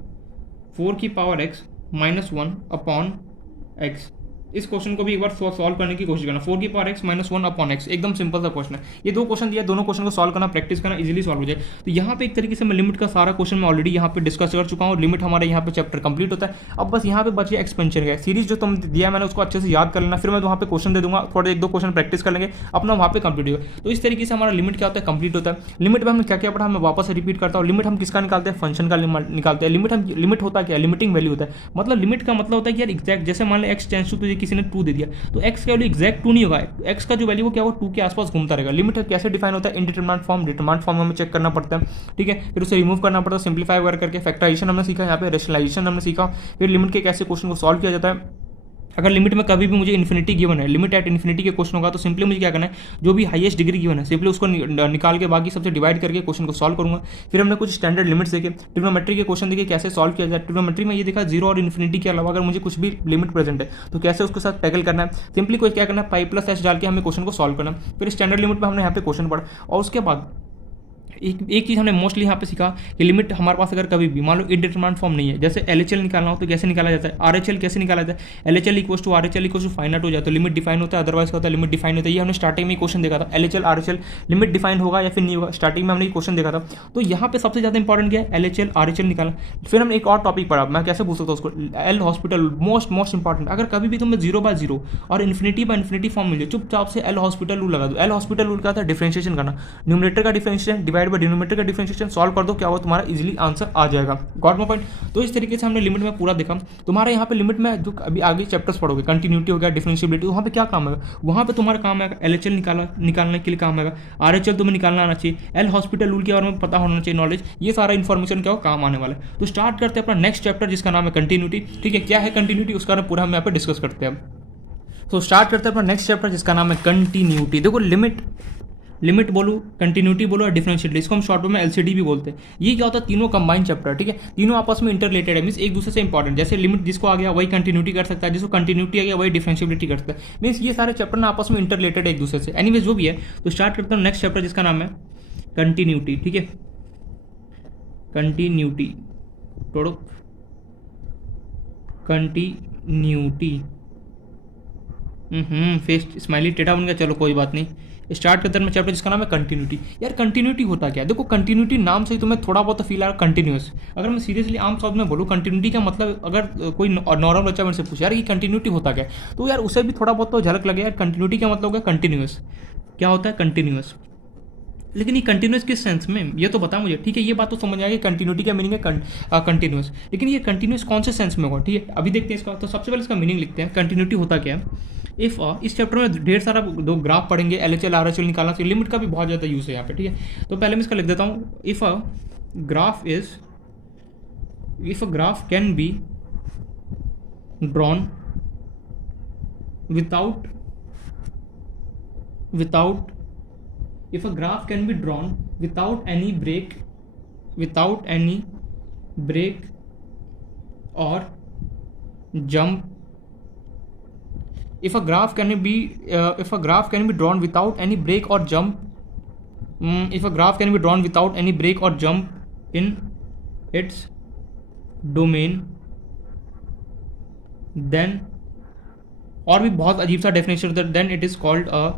4 की पावर x माइनस 1/x। इस क्वेश्चन को भी एक बार सॉल्व करने की कोशिश करना। 4 की पावर x माइनस 1/x, एकदम सिंपल सा क्वेश्चन है। ये दो क्वेश्चन दिया, दोनों क्वेश्चन को सॉल्व करना, प्रैक्टिस करना, इजीली सॉल्व हो जाए। तो यहाँ पे एक तरीके से मैं लिमिट का सारा क्वेश्चन मैं ऑलरेडी यहाँ पे डिस्कस कर चुका हूँ। लिमिट हमारे यहाँ पे चैप्टर कंप्लीट होता है। अब बस यहाँ पे बचे एक्सपेंशन का सीरीज जो तुम दिया मैंने उसको अच्छे से याद कर लेना, फिर मैं वहाँ पे क्वेश्चन दे दूंगा, थोड़े 1-2 क्वेश्चन प्रैक्टिस कर लेंगे, अपना वहाँ पे कंप्लीट होगा। तो इस तरीके से हमारा लिमिट क्या होता है कंप्लीट होता है। लिमिट में हमने क्या क्या पढ़ा मैं वापस रिपीट करता हूँ। लिमिट हम किसका निकालते हैं, फंक्शन का निकालते हैं। लिमिट होता क्या है, लिमिटिंग वैल्यू होता है। मतलब लिमिट का मतलब होता है कि यार एग्जैक्ट, जैसे मान लो x टेंस टू तुझे किसी ने 2 दे दिया तो x का वैल्यू एग्जैक्ट 2 नहीं होगा, x का जो वैल्यू वो क्या होगा 2 के आसपास घूमता रहेगा। लिमिट कैसे डिफाइन होता है, इनडिटरमिनेट फॉर्म, डिटरमिनेट फॉर्म हमें चेक करना पड़ता है, ठीक है। फिर उसे रिमूव करना पड़ता है सिंप्लीफाई वगैरह करके। फैक्टराइजेशन हमने सीखा, यहाँ पे रेशनलाइजेशन हमने सीखा। फिर लिमिट के कैसे क्वेश्चन को सॉल्व किया जाता है। अगर लिमिट में कभी भी मुझे इन्फिनिटी गिवन है, लिमिट एट इन्फिनिटी के क्वेश्चन होगा तो सिंपली मुझे क्या करना है, जो भी हाईएस्ट डिग्री गिवन है सिंपली उसको निकाल के बाकी सबसे डिवाइड करके क्वेश्चन को सॉल्व करूंगा। फिर हमने कुछ स्टैंडर्ड लिमिट्स देखे, ट्रिग्नोमेट्री के क्वेश्चन देखे कैसे सॉल्व किया जाए। ट्रिग्नोमेट्री में ये देखा 0 और इन्फिनिटी के अलावा अगर मुझे कुछ भी लिमिट प्रेजेंट है तो कैसे उसके साथ टैकल करना है। सिंपली कोई क्या करना है, पाई प्लस एच डाल के हमें क्वेश्चन को सॉल्व करना है। फिर स्टैंडर्ड लिमिट में हमने यहाँ पे क्वेश्चन पढ़ा, और उसके बाद एक चीज़ हमने मोस्टली यहाँ पे सीखा कि लिमिट हमारे पास अगर कभी भी मान लो इनडिटरमिनेट फॉर्म नहीं है, जैसे LHL निकालना हो तो कैसे निकाला जाता है, RHL कैसे निकाला जाता है। LHL equal to RHL equal to finite हो जाए तो लिमिट डिफाइन होता है, अदरवाइज क्या होता है लिमिट डिफाइन होता है। ये हमने स्टार्टिंग में क्वेश्चन देखा था, LHL RHL लिमिट डिफाइन होगा या फिर नहीं होगा, स्टार्टिंग में हमने क्वेश्चन देखा था। तो यहाँ पे सबसे ज़्यादा इंपॉर्टेंट क्या है, LHL RHL निकालना। फिर हमने एक और टॉपिक पढ़ा, मैं कैसे पूछ सकता हूँ उसको, एल हॉस्पिटल, मोस्ट इंपॉर्टेंट। अगर कभी भी तुम्हें 0/0 और इन्फिनिटी फॉर्म मिल जाए चुपचाप से एल हॉस्पिटल रूल लगा दो। एल हॉस्पिटल रूल क्या था, डिफरेंशिएशन करना, न्यूमरेटर का डिफरेंशिएशन डिवाइड बाय डिनोमिनेटर का डिफरेंशिएशन सॉल्व कर दो, क्या हो तुम्हारा इजीली आंसर आ जाएगा। Got my point. तो इस तरीके से हमने लिमिट में पूरा देखा। तुम्हारा यहाँ पे लिमिट में जो अभी आगे चैप्टर्स पढ़ोगे, कंटिन्यूटी हो गया, डिफरेंशिएबिलिटी, वहाँ पे क्या काम है, वहाँ पे तुम्हारा काम है LHL निकालने के लिए काम है, RHL तुम्हें निकालना आना चाहिए, एल हॉस्पिटल रूल के बारे में पता होना चाहिए नॉलेज, ये सारा इन्फॉर्मेशन क्या हो काम आने वाला है। तो स्टार्ट करते हैं अपना नेक्स्ट चैप्टर जिसका नाम है कंटिन्यूटी, ठीक है। क्या है कंटिन्यूटी उसका नाम पूरा हम यहाँ पे डिस्कस करते हैं। तो स्टार्ट करते हैं अपना नेक्स्ट चैप्टर जिसका नाम है कंटिन्यूटी। देखो लिमिट बोलो, कंटिन्यूटी बोलो और डिफरेंशिएबिलिटी, इसको हम शॉर्ट में LCD भी बोलते हैं। ये क्या होता है, तीनों कंबाइन चैप्टर, ठीक है। तीनों आपस में इंटररिलेटेड है, मींस एक दूसरे से इंपॉर्टेंट। जैसे लिमिट जिसको आ गया वही कंटिन्यूटी कर सकता है, जिसको कंटिन्यूटी आ गया वही डिफरेंशिएबिलिटी कर सकता है। मींस ये सारे चैप्टर ना आपस में इंटररिलेटेड है एक दूसरे से। एनीवेज जो भी है, तो स्टार्ट करते हैं नेक्स्ट चैप्टर जिसका नाम है कंटिन्यूटी, ठीक है। कंटिन्यूटी तोड़ो, कंटिन्यूटी फेस स्माइली टेढ़ा बन गया, चलो कोई बात नहीं। स्टार्ट करते हैं चैप्टर जिसका नाम है कंटिन्यूटी। यार कंटिन्यूटी होता क्या है, देखो कंटिन्यूटी नाम से ही तुम्हें थोड़ा बहुत फील आ रहा है कंटिन्यूस। अगर मैं सीरियसली आम शब्द में बोलूँ कंटिन्यूटी का मतलब, अगर कोई नॉर्मल बच्चा मेरे से पूछे यार ये कंटिन्यूटी होता क्या है, तो यार उसे भी थोड़ा बहुत तो झलक लगे यार कंटिन्यूटी का मतलब होगा कंटिन्यूस। क्या होता है कंटिन्यूस, लेकिन ये कंटिन्यूस किस सेंस में, ये तो बता मुझे, ठीक है। ये बात तो समझ आ गई, कंटिन्यूटी का मीनिंग है कंटिन्यूस, लेकिन ये कंटिन्यूस कौन से सेंस में होगा, ठीक है। अभी देखते हैं इसका। तो सबसे पहले इसका मीनिंग लिखते हैं, कंटिन्यूटी होता क्या है। इफ़ इस चैप्टर में ढेर सारा दो ग्राफ पढ़ेंगे, LHL RHL निकालना चाहिए, लिमिट का भी बहुत ज़्यादा यूज़ है यहाँ पे, ठीक है। तो पहले मैं इसका लिख देता हूँ, if a graph can be drawn without if a graph can be drawn without any break or jump, if a graph can be drawn without any break or jump, if a graph can be drawn without any break or jump in its domain, then, और भी बहुत अजीब सा definition होता है, then it is called a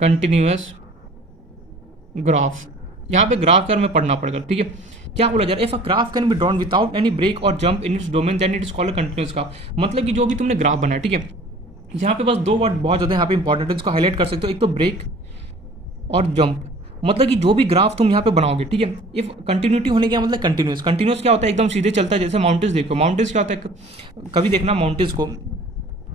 continuous graph. यहाँ पे graph का हमें पढ़ना पड़ेगा, ठीक है। क्या बोला जा रहा है, if a graph can be drawn without any break और jump in its domain then it is called a continuous graph. मतलब कि जो भी तुमने ग्राफ बनाया, ठीक है, यहाँ पे बस दो वर्ड बहुत ज़्यादा यहाँ पे इंपॉर्टेंट है, इसको हाईलाइट कर सकते हो। एक तो ब्रेक और जंप, मतलब कि जो भी ग्राफ तुम यहाँ पे बनाओगे, ठीक है। इफ कंटिन्यूटी होने का मतलब कंटिन्यूस क्या होता है, एकदम सीधे चलता है। जैसे माउंटेन्स देखो, माउंटेन्स क्या होता है, कभी देखना माउंटेन्स को,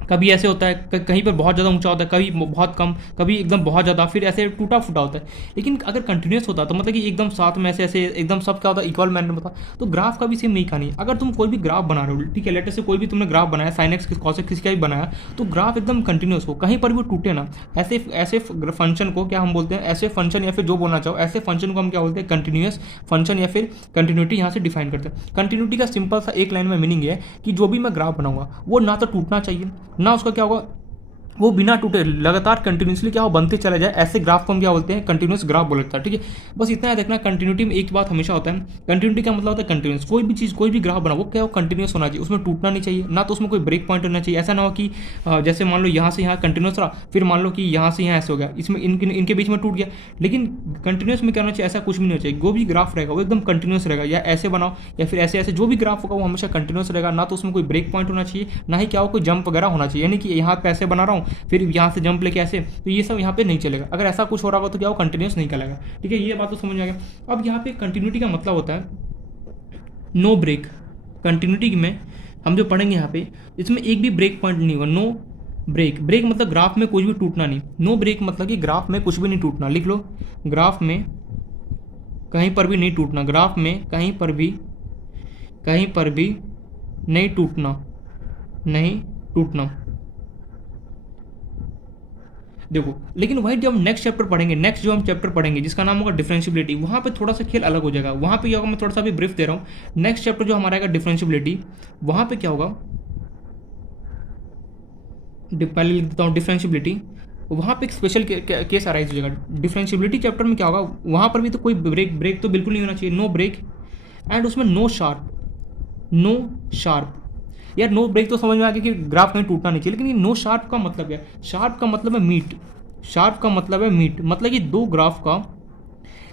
कभी ऐसे होता है, कहीं पर बहुत ज़्यादा ऊंचा होता है, कभी बहुत कम, कभी एकदम बहुत ज़्यादा, फिर ऐसे टूटा फूटा होता है। लेकिन अगर कंटिन्यूस होता तो मतलब कि एकदम साथ में ऐसे एकदम सब क्या होता है, इक्वल मैनर में होता। तो ग्राफ का भी सेम नहीं कहानी। अगर तुम कोई भी ग्राफ बना रहे हो, ठीक है, लेटर से कोई भी तुमने ग्राफ बनाया, साइन एक्स कॉस एक्स किसी का भी बनाया, तो ग्राफ एकदम कंटिन्यूस हो, कहीं पर भी टूटे ना। ऐसे फंक्शन को क्या हम बोलते हैं, ऐसे फंक्शन या फिर जो बोलना चाहो ऐसे फंक्शन को हम क्या बोलते हैं, कंटिन्यूस फंक्शन या फिर कंटिन्यूटी यहाँ से डिफाइन करते हैं। कंटिन्यूटी का सिंपल सा एक लाइन में मीनिंग है कि जो भी मैं ग्राफ बनाऊंगा वो ना तो टूटना चाहिए, ना उसका क्या होगा, वो बिना टूटे लगातार कंटिन्यूसली क्या हो बनते चला जाए। ऐसे ग्राफ को हम क्या बोलते हैं, कंटिन्यूस ग्राफ बोल सकता है, ठीक है। बस इतना है देखना, कंटिन्यूटी में एक बात हमेशा होता है, कंटिन्यूटी का मतलब होता है कंटिन्यूस। कोई भी चीज़, कोई भी ग्राफ बनाओ वो क्या हो, कंटिन्यूस होना चाहिए, उसमें टूटना नहीं चाहिए, ना तो उसमें कोई ब्रेक पॉइंट होना चाहिए। ऐसा ना हो कि जैसे मान लो यहाँ से यहाँ कंटिन्यूस रहा, फिर मान लो कि यहाँ से यहाँ ऐसे हो गया, इसमें इनके बीच में टूट गया। लेकिन कंटिन्यूस में क्या होना चाहिए, ऐसा कुछ भी नहीं होना चाहिए। जो भी ग्राफ रहेगा वो एकदम कंटिन्यूस रहेगा, या ऐसे बनाओ या फिर ऐसे ऐसे, जो भी ग्राफ होगा वो हमेशा कंटिन्यूस रहेगा। ना तो उसमें कोई ब्रेक पॉइंट होना चाहिए, ना ही क्या हो कोई जंप वगैरह होना चाहिए, यानी कि यहाँ पे ऐसे बना रहा हूँ फिर यहाँ से जंप लेके ऐसे, तो ये सब यहाँ पे नहीं चलेगा। अगर ऐसा कुछ हो रहा होगा तो क्या वो कंटिन्यूस नहीं चलेगा, ठीक है। ये बात तो समझ आ गया। अब यहाँ पे कंटिन्यूटी का मतलब होता है नो ब्रेक। कंटिन्यूटी में हम जो पढ़ेंगे यहाँ पे, इसमें एक भी ब्रेक पॉइंट नहीं होगा, नो ब्रेक। ब्रेक मतलब ग्राफ में कुछ भी टूटना नहीं। नो ब्रेक मतलब कि ग्राफ में कुछ भी नहीं टूटना। लिख लो, ग्राफ में कहीं पर भी नहीं टूटना, ग्राफ में कहीं पर भी नहीं टूटना। देखो, लेकिन वही जब हम नेक्स्ट चैप्टर पढ़ेंगे जिसका नाम होगा डिफरेंशियबिलिटी, वहाँ पे थोड़ा सा खेल अलग हो जाएगा। वहाँ पे क्या होगा, मैं थोड़ा सा भी ब्रीफ दे रहा हूँ। नेक्स्ट चैप्टर जो हमारा आएगा डिफरेंशियबिलिटी, वहाँ पे क्या होगा, पहले लिख देता हूँ डिफरेंशियबिलिटी। वहाँ पे एक स्पेशल केस अराइज हो जाएगा। डिफरेंशियबिलिटी चैप्टर में क्या होगा, वहाँ पर भी तो कोई ब्रेक तो बिल्कुल नहीं होना चाहिए, नो ब्रेक, एंड उसमें नो शार्प। यार नो ब्रेक तो समझ में आ गया कि ग्राफ कहीं टूटना नहीं चाहिए, लेकिन ये नो शार्प का मतलब क्या है, शार्प का मतलब है मीट, मतलब कि दो ग्राफ का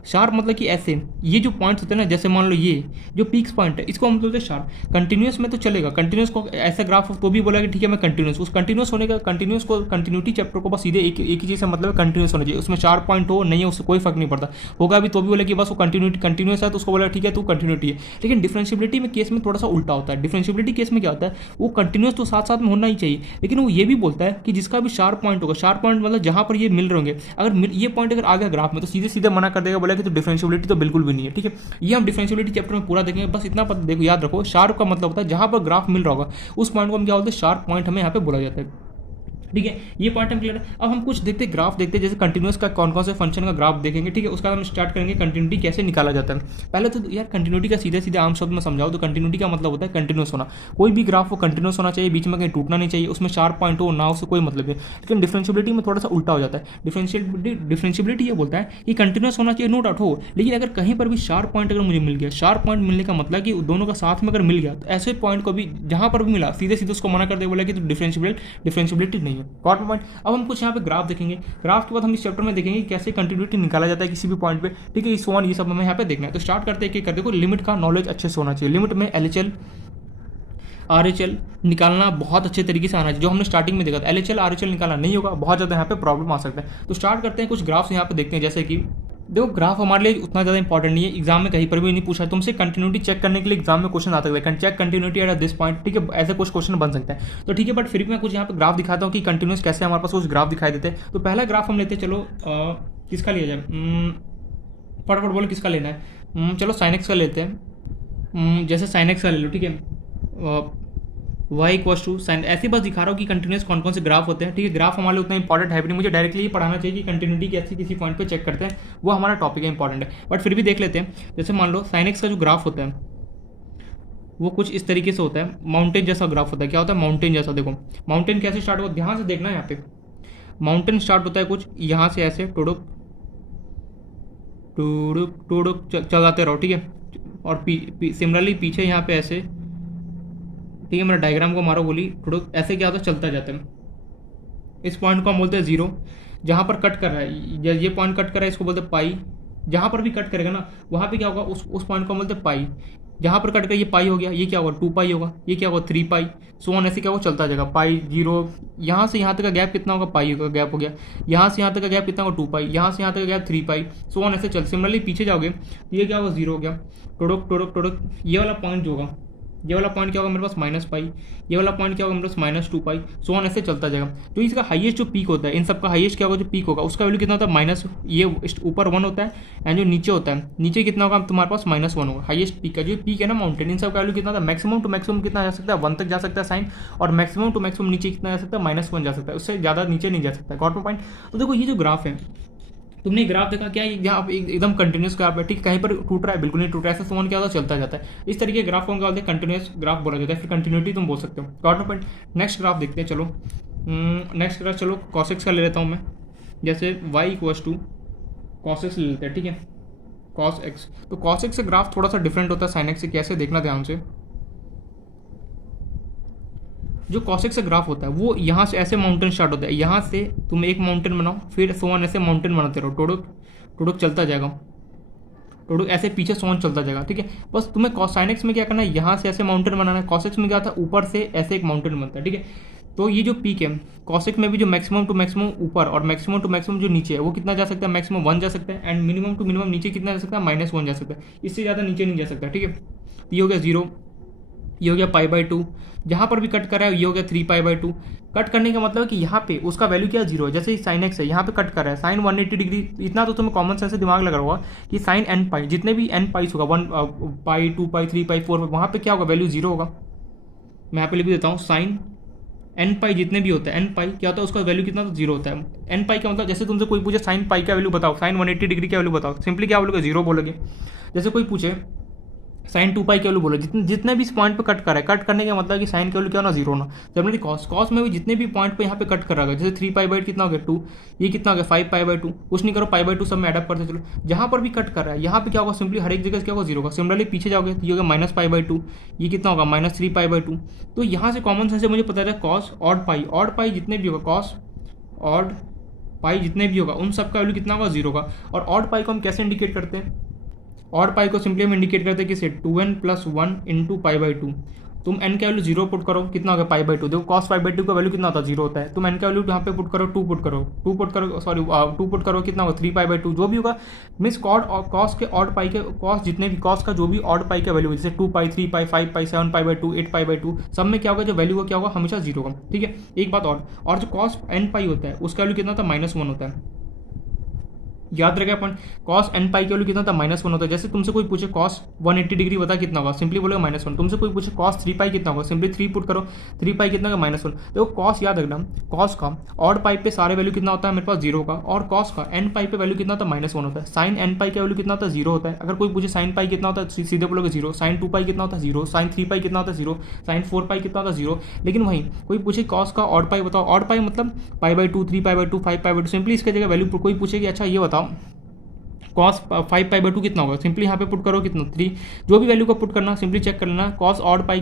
शार्प मतलब कि ऐसे ये जो पॉइंट्स होते हैं ना, जैसे मान लो ये जो पीक्स पॉइंट है इसको हम बोलते हैं शार्प। कंटिन्यूस में तो चलेगा, कंटिन्यूस को ऐसा ग्राफ तो भी बोला कि ठीक है मैं कंटिन्यूस, उस कंटिन्यूस होने का कंटिन्यूटी चैप्टर को बस सीधे एक ही चीज़ से मतलब कंटिन्यूस होना चाहिए। उसमें शार्प पॉइंट हो नहीं हो उससे कोई फर्क नहीं पड़ता, होगा भी तो भी बोले कि बस वो कंटिन्यूस है तो उसको बोला ठीक है तू कंटिन्यूटी है। लेकिन डिफरेंशियबिलिटी में केस में थोड़ा सा उल्टा होता है। डिफरेंशियबिलिटी केस में क्या होता है, वो कंटिन्यूस तो साथ साथ में होना ही चाहिए, लेकिन वो ये भी बोलता है कि जिसका भी शार्प पॉइंट होगा, शार्प पॉइंट मतलब जहाँ पर ये मिल रहे होंगे, अगर ये पॉइंट अगर आ गया ग्राफ में तो सीधे मना कर देगा, बोला कि तो डिफरेंशियबिलिटी तो बिल्कुल भी नहीं है, ठीक है। ये हम डिफरेंशियबिलिटी चैप्टर में पूरा देखेंगे। बस इतना देखो, याद रखो, शार्प का मतलब होता है जहां पर ग्राफ मिल रहा होगा उस पॉइंट को हम क्या बोलते हैं, शार्प पॉइंट हमें यहाँ पे बोला जाता है, ठीक है। ये पॉइंट हम क्लियर है। अब हम कुछ देखते ग्राफ देखते, जैसे कंटिन्यूस का कौन कौन से फंक्शन का ग्राफ देखेंगे, ठीक है। उसका हम स्टार्ट करेंगे कंटिन्यूटी कैसे निकाला जाता है। पहले तो यार कंटिन्यूटी का सीधे आम शब्द में समझाओ तो कंटिन्यूटी का मतलब होता है कंटिन्यूस होना। कोई भी ग्राफ हो कंटिन्यूस होना चाहिए, बीच में कहीं टूटना नहीं चाहिए, उसमें शार्प पॉइंट हो ना, उससे कोई मतलब है। लेकिन डिफरेंशियबिलिटी में थोड़ा सा उल्टा हो जाता है। डिफरेंशियबिलिटी ये बोलता है कि कंटिन्यूस होना चाहिए, नो डाउट हो, लेकिन अगर कहीं पर भी शार्प पॉइंट अगर मुझे मिल गया, शार्प पॉइंट मिलने का मतलब कि दोनों का साथ में अगर मिल गया, तो ऐसे पॉइंट को भी जहां पर भी मिला सीधे उसको मना कर दे, बोला कि तो डिफरेंशियबिलिटी नहीं है, कॉट पॉइंट। अब हम कुछ यहाँ पे ग्राफ देखेंगे। ग्राफ के बाद हम इस चैप्टर में देखेंगे कैसे कंटिन्यूटी निकाला जाता है किसी भी पॉइंट पे, ठीक है। इस वन ये सब हमें यहाँ पे देखना है। तो स्टार्ट करते हैं कि देखो लिमिट का नॉलेज अच्छे से होना चाहिए। लिमिट में LHL RHL निकालना बहुत अच्छे तरीके से आना चाहिए, जो हमने स्टार्टिंग में देखा था। LHL RHL निकालना नहीं होगा, बहुत ज़्यादा यहाँ पे प्रॉब्लम आ सकता है। तो स्टार्ट करते हैं, कुछ ग्राफ्स यहाँ पे देखते हैं। जैसे कि देखो ग्राफ हमारे लिए उतना ज़्यादा इंपॉर्टेंट नहीं है, एग्जाम में कहीं पर भी नहीं पूछा। तुमसे कंटिन्यूटी चेक करने के लिए एग्जाम में क्वेश्चन आता है, check continuity at this point, ठीक है, ऐसे कुछ क्वेश्चन बन सकता है। तो ठीक है, बट फिर भी मैं कुछ यहाँ पे ग्राफ दिखाता हूँ कि कंटिन्यूस कैसे हमारे पास कुछ ग्राफ दिखाई देते हैं। तो पहला ग्राफ हम लेते हैं, चलो किसका लिया जाए, फटाफट बोलो किसका लेना है। चलो साइन एक्स का लेते हैं। जैसे साइन एक्स का ले लो, ठीक है, वाई इक्वल्स टू साइन, ऐसी बस दिखा रहा हूँ कि कंटिन्यूस कौन कौन से ग्राफ होते हैं, ठीक है। ग्राफ हमारे लिए उतना इंपॉर्टेंट है भी नहीं, मुझे डायरेक्टली ये पढ़ाना चाहिए कि कंटिन्यूटी कैसे किसी पॉइंट पे चेक करते हैं, वो हमारा टॉपिक है, इंपॉर्टेंट है। बट फिर भी देख लेते हैं। जैसे मान लो साइन एक्स का जो ग्राफ होता है वो कुछ इस तरीके से होता है, माउंटेन जैसा ग्राफ होता है। क्या होता है? माउंटेन जैसा। देखो माउंटेन कैसे स्टार्ट होता है, ध्यान से देखना। यहाँ पे माउंटेन स्टार्ट होता है कुछ यहाँ से, ऐसे टुडुक टुडुक टुडुक चलाते रहो, ठीक है। और सिमिलरली पीछे यहाँ पे ऐसे, ठीक है, मेरा डायग्राम को मारो गोली, थोड़ा ऐसे क्या होता है, चलता जाता है। इस पॉइंट को हम बोलते हैं जीरो, जहाँ पर कट कर रहा है, ये पॉइंट कट कर रहा है, इसको बोलते हैं पाई। जहाँ पर भी कट करेगा ना, वहाँ पे क्या होगा, उस पॉइंट को हम बोलते हैं पाई। जहाँ पर कट कर ये पाई हो गया, ये क्या होगा 2 पाई होगा, ये क्या होगा 3 पाई, सो ऑन, ऐसे क्या होगा, चलता जाएगा। पाई जीरो, यहाँ से यहाँ तक का गैप कितना होगा, पाई का गैप हो गया। यहाँ से यहाँ तक का गैप कितना होगा, 2 पाई। यहाँ से यहाँ तक का गैप 3 पाई, सो ऑन, ऐसे चल। सिमिलरली पीछे जाओगे तो ये क्या होगा, जीरो हो गया। टोडक टोडक टोडक, ये वाला पॉइंट जो होगा, ये वाला पॉइंट क्या होगा मेरे पास, माइनस पाई। ये वाला पॉइंट क्या होगा मेरे पास, माइनस 2 पाई, सो ऑन, ऐसे चलता जाएगा। तो इसका हाईएस्ट जो पीक होता है, इन सबका हाईएस्ट क्या होगा, जो पीक होगा उसका वैल्यू कितना होता है, माइनस, ये ऊपर 1 होता है, एंड जो नीचे होता है, नीचे कितना होगा तुम्हारे पास, -1 होगा। हाईएस्ट पीक का जो पीक है ना माउंटेन, इन सब का वैल्यू कितना होता है, मैक्सिमम टू मैक्सिमम कितना जा सकता है, 1 तक जा सकता है साइन, और मैक्सिमम टू मैक्सिमम नीचे कितना जा सकता है, -1 जा सकता है, उससे ज़्यादा नीचे नहीं जा सकता। Got my point. तो देखो ये जो ग्राफ है, तुमने ग्राफ देखा क्या, यहाँ एकदम कंटिन्यूस ग्राफ है, ठीक, कहीं पर टूट रहा है, बिल्कुल नहीं टूट रहा है, ऐसा फोन क्या होता है, चलता जाता है। इस तरीके के ग्राफ को क्या बोलते हैं, कंटिन्यूस ग्राफ बोला जाता है, फिर कंटिन्यूटी तुम बोल सकते हो। Got my point. Next graph देखते हैं, चलो नेक्स्ट ग्राफ, चलो cos x का ले लेता हूँ मैं। जैसे y equals to cos x ले लेते हैं, ठीक है, cos x। तो cos x से ग्राफ थोड़ा सा डिफरेंट होता है sin x से, कैसे देखना ध्यान से। जो cos x से ग्राफ होता है वो यहाँ से ऐसे माउंटेन स्टार्ट होता है, यहाँ से तुम एक माउंटेन बनाओ, फिर सोन ऐसे माउंटेन बनाते रहो, टोडुक टोडुक चलता जाएगा, टोडुक ऐसे पीछे सोन चलता जाएगा, ठीक है। बस तुम्हें sin x में क्या करना है, यहाँ से ऐसे माउंटेन बनाना है। cos x में क्या था, ऊपर से ऐसे एक माउंटेन बनता है, ठीक है। तो ये जो पीक है cos x में भी, जो मैक्सिमम टू मैक्सिमम ऊपर और मैक्सिमम टू मैक्सिमम जो नीचे है, वो कितना जा सकता है, मैक्सिमम 1 जा सकता है, एंड मिनिमम टू मिनिमम नीचे कितना जा सकता है, -1 जा सकता है। इससे ज़्यादा नीचे नहीं जा सकता, ठीक है। ये हो गया 0, ये हो गया π/2, जहाँ पर भी कट कर रहा है ये हो गया 3π/2। कट करने का मतलब है कि यहाँ पे उसका वैल्यू क्या, 0 है। जैसे sin x है, यहाँ पे कट कर रहा है sin 180 डिग्री, इतना तो तुम्हें कॉमन सेंस से दिमाग लगा होगा कि sin n पाई, जितने भी n पाइस होगा, 1 पाई 2 पाई 3 पाई 4 पाई, वहाँ पे क्या होगा, वैल्यू 0 होगा। मैं यहाँ पे लिख देता हूँ, sin n पाई जितने भी होता है, n पाई क्या होता है, उसका वैल्यू कितना, तो 0 होता है। n पाई का मतलब, जैसे तुमसे कोई पूछे sin पाई का वैल्यू बताओ, sin 180 डिग्री का वैल्यू बताओ, सिंपली क्या बोलोगे, 0 बोलोगे। जैसे कोई पूछे sin 2 पाई के वैल्यू बोलो, जितने भी इस पॉइंट पे कट कर रहा है, कट करने का मतलब कि साइन के वैल्यू क्या होना, 0 होना। जनरली कॉस में भी जितने भी पॉइंट पे यहाँ पे कट कर रहा है, जैसे 3π/2 कितना हो गया 2, ये कितना हो गया 5π/2, कुछ नहीं करो π/2 सब में एडअप करते चलो। जहाँ पर भी कट कर रहा है यहाँ पे क्या होगा, सिंपली हर एक जगह क्या होगा, 0 होगा। सिमिलरली पीछे जाओगे तो ये होगा -π/2, ये कितना होगा -3π/2। तो यहाँ से कॉमन सेंस से मुझे पता है कॉस ऑड पाई जितने भी होगा, कॉस ऑड पाई जितने भी होगा, उन सब का वैल्यू कितना होगा, 0 होगा। और ऑड पाई को हम कैसे इंडिकेट करते हैं, ऑड पाई को सिंपली हम इंडिकेट करते हैं कि 2n + 1 × π/2। तुम n का वैल्यू 0 पुट करो, कितना होगा π/2। देखो cos π/2 का वैल्यू कितना होता है, 0 होता है। तुम n का वैल्यू यहाँ पे पुट करो, 2 पुट करो, 2 पुट करो, कितना होगा 3π/2, जो भी होगा। मीन्स कॉस के ऑड पाई के, कॉस जितने भी कॉस का जो भी ऑड पाई का वैल्यू, जैसे 2 पाई 3 पाई 5 पाई 7 π/2 8 π/2, सब में क्या होगा, जो वैल्यू का क्या होगा, हमेशा 0 होगा, ठीक है। एक बात और जो कॉस n पाई होता है उसका वैल्यू कितना होता है, -1 होता है। याद रखेगा पॉइंट, cos n पाई के वैल्यू कितना होता है, -1 होता है। जैसे तुमसे कोई पूछे cos 180 डिग्री बता कितना होगा, सिंपली बोलेगा -1। तुमसे कोई पूछे cos 3 पाई कितना होगा, सिंपली 3 पुट करो, 3 पाई कितना होगा, -1। देखो cos याद रखना, cos का ऑड पाई पे सारे वैल्यू कितना होता है मेरे पास, 0 का, और cos का n पाई पे वैल्यू कितना होता है, -1 होता है। sin n पाई का वैल्यू कितना होता है, 0 होता है। अगर कोई पूछे sin पाई कितना होता है, सीधे बोलोगे 0। sin 2 पाई कितना होता है, 0। sin 3 पाई कितना होता है, 0। sin 4 पाई कितना होता है, 0। लेकिन वहीं कोई पूछे cos का ऑड पाई बताओ, ऑड पाई मतलब π/2 3π/2 5π/2, सिंपली इसके जगह वैल्यू कोई पूछेगी, अच्छा ये बताओ कॉस 5π/2 कितना होगा, सिंपली यहाँ पे पुट करो कितना 3, जो भी वैल्यू का पुट करना सिंपली चेक कर लेना। कॉस ऑड पाई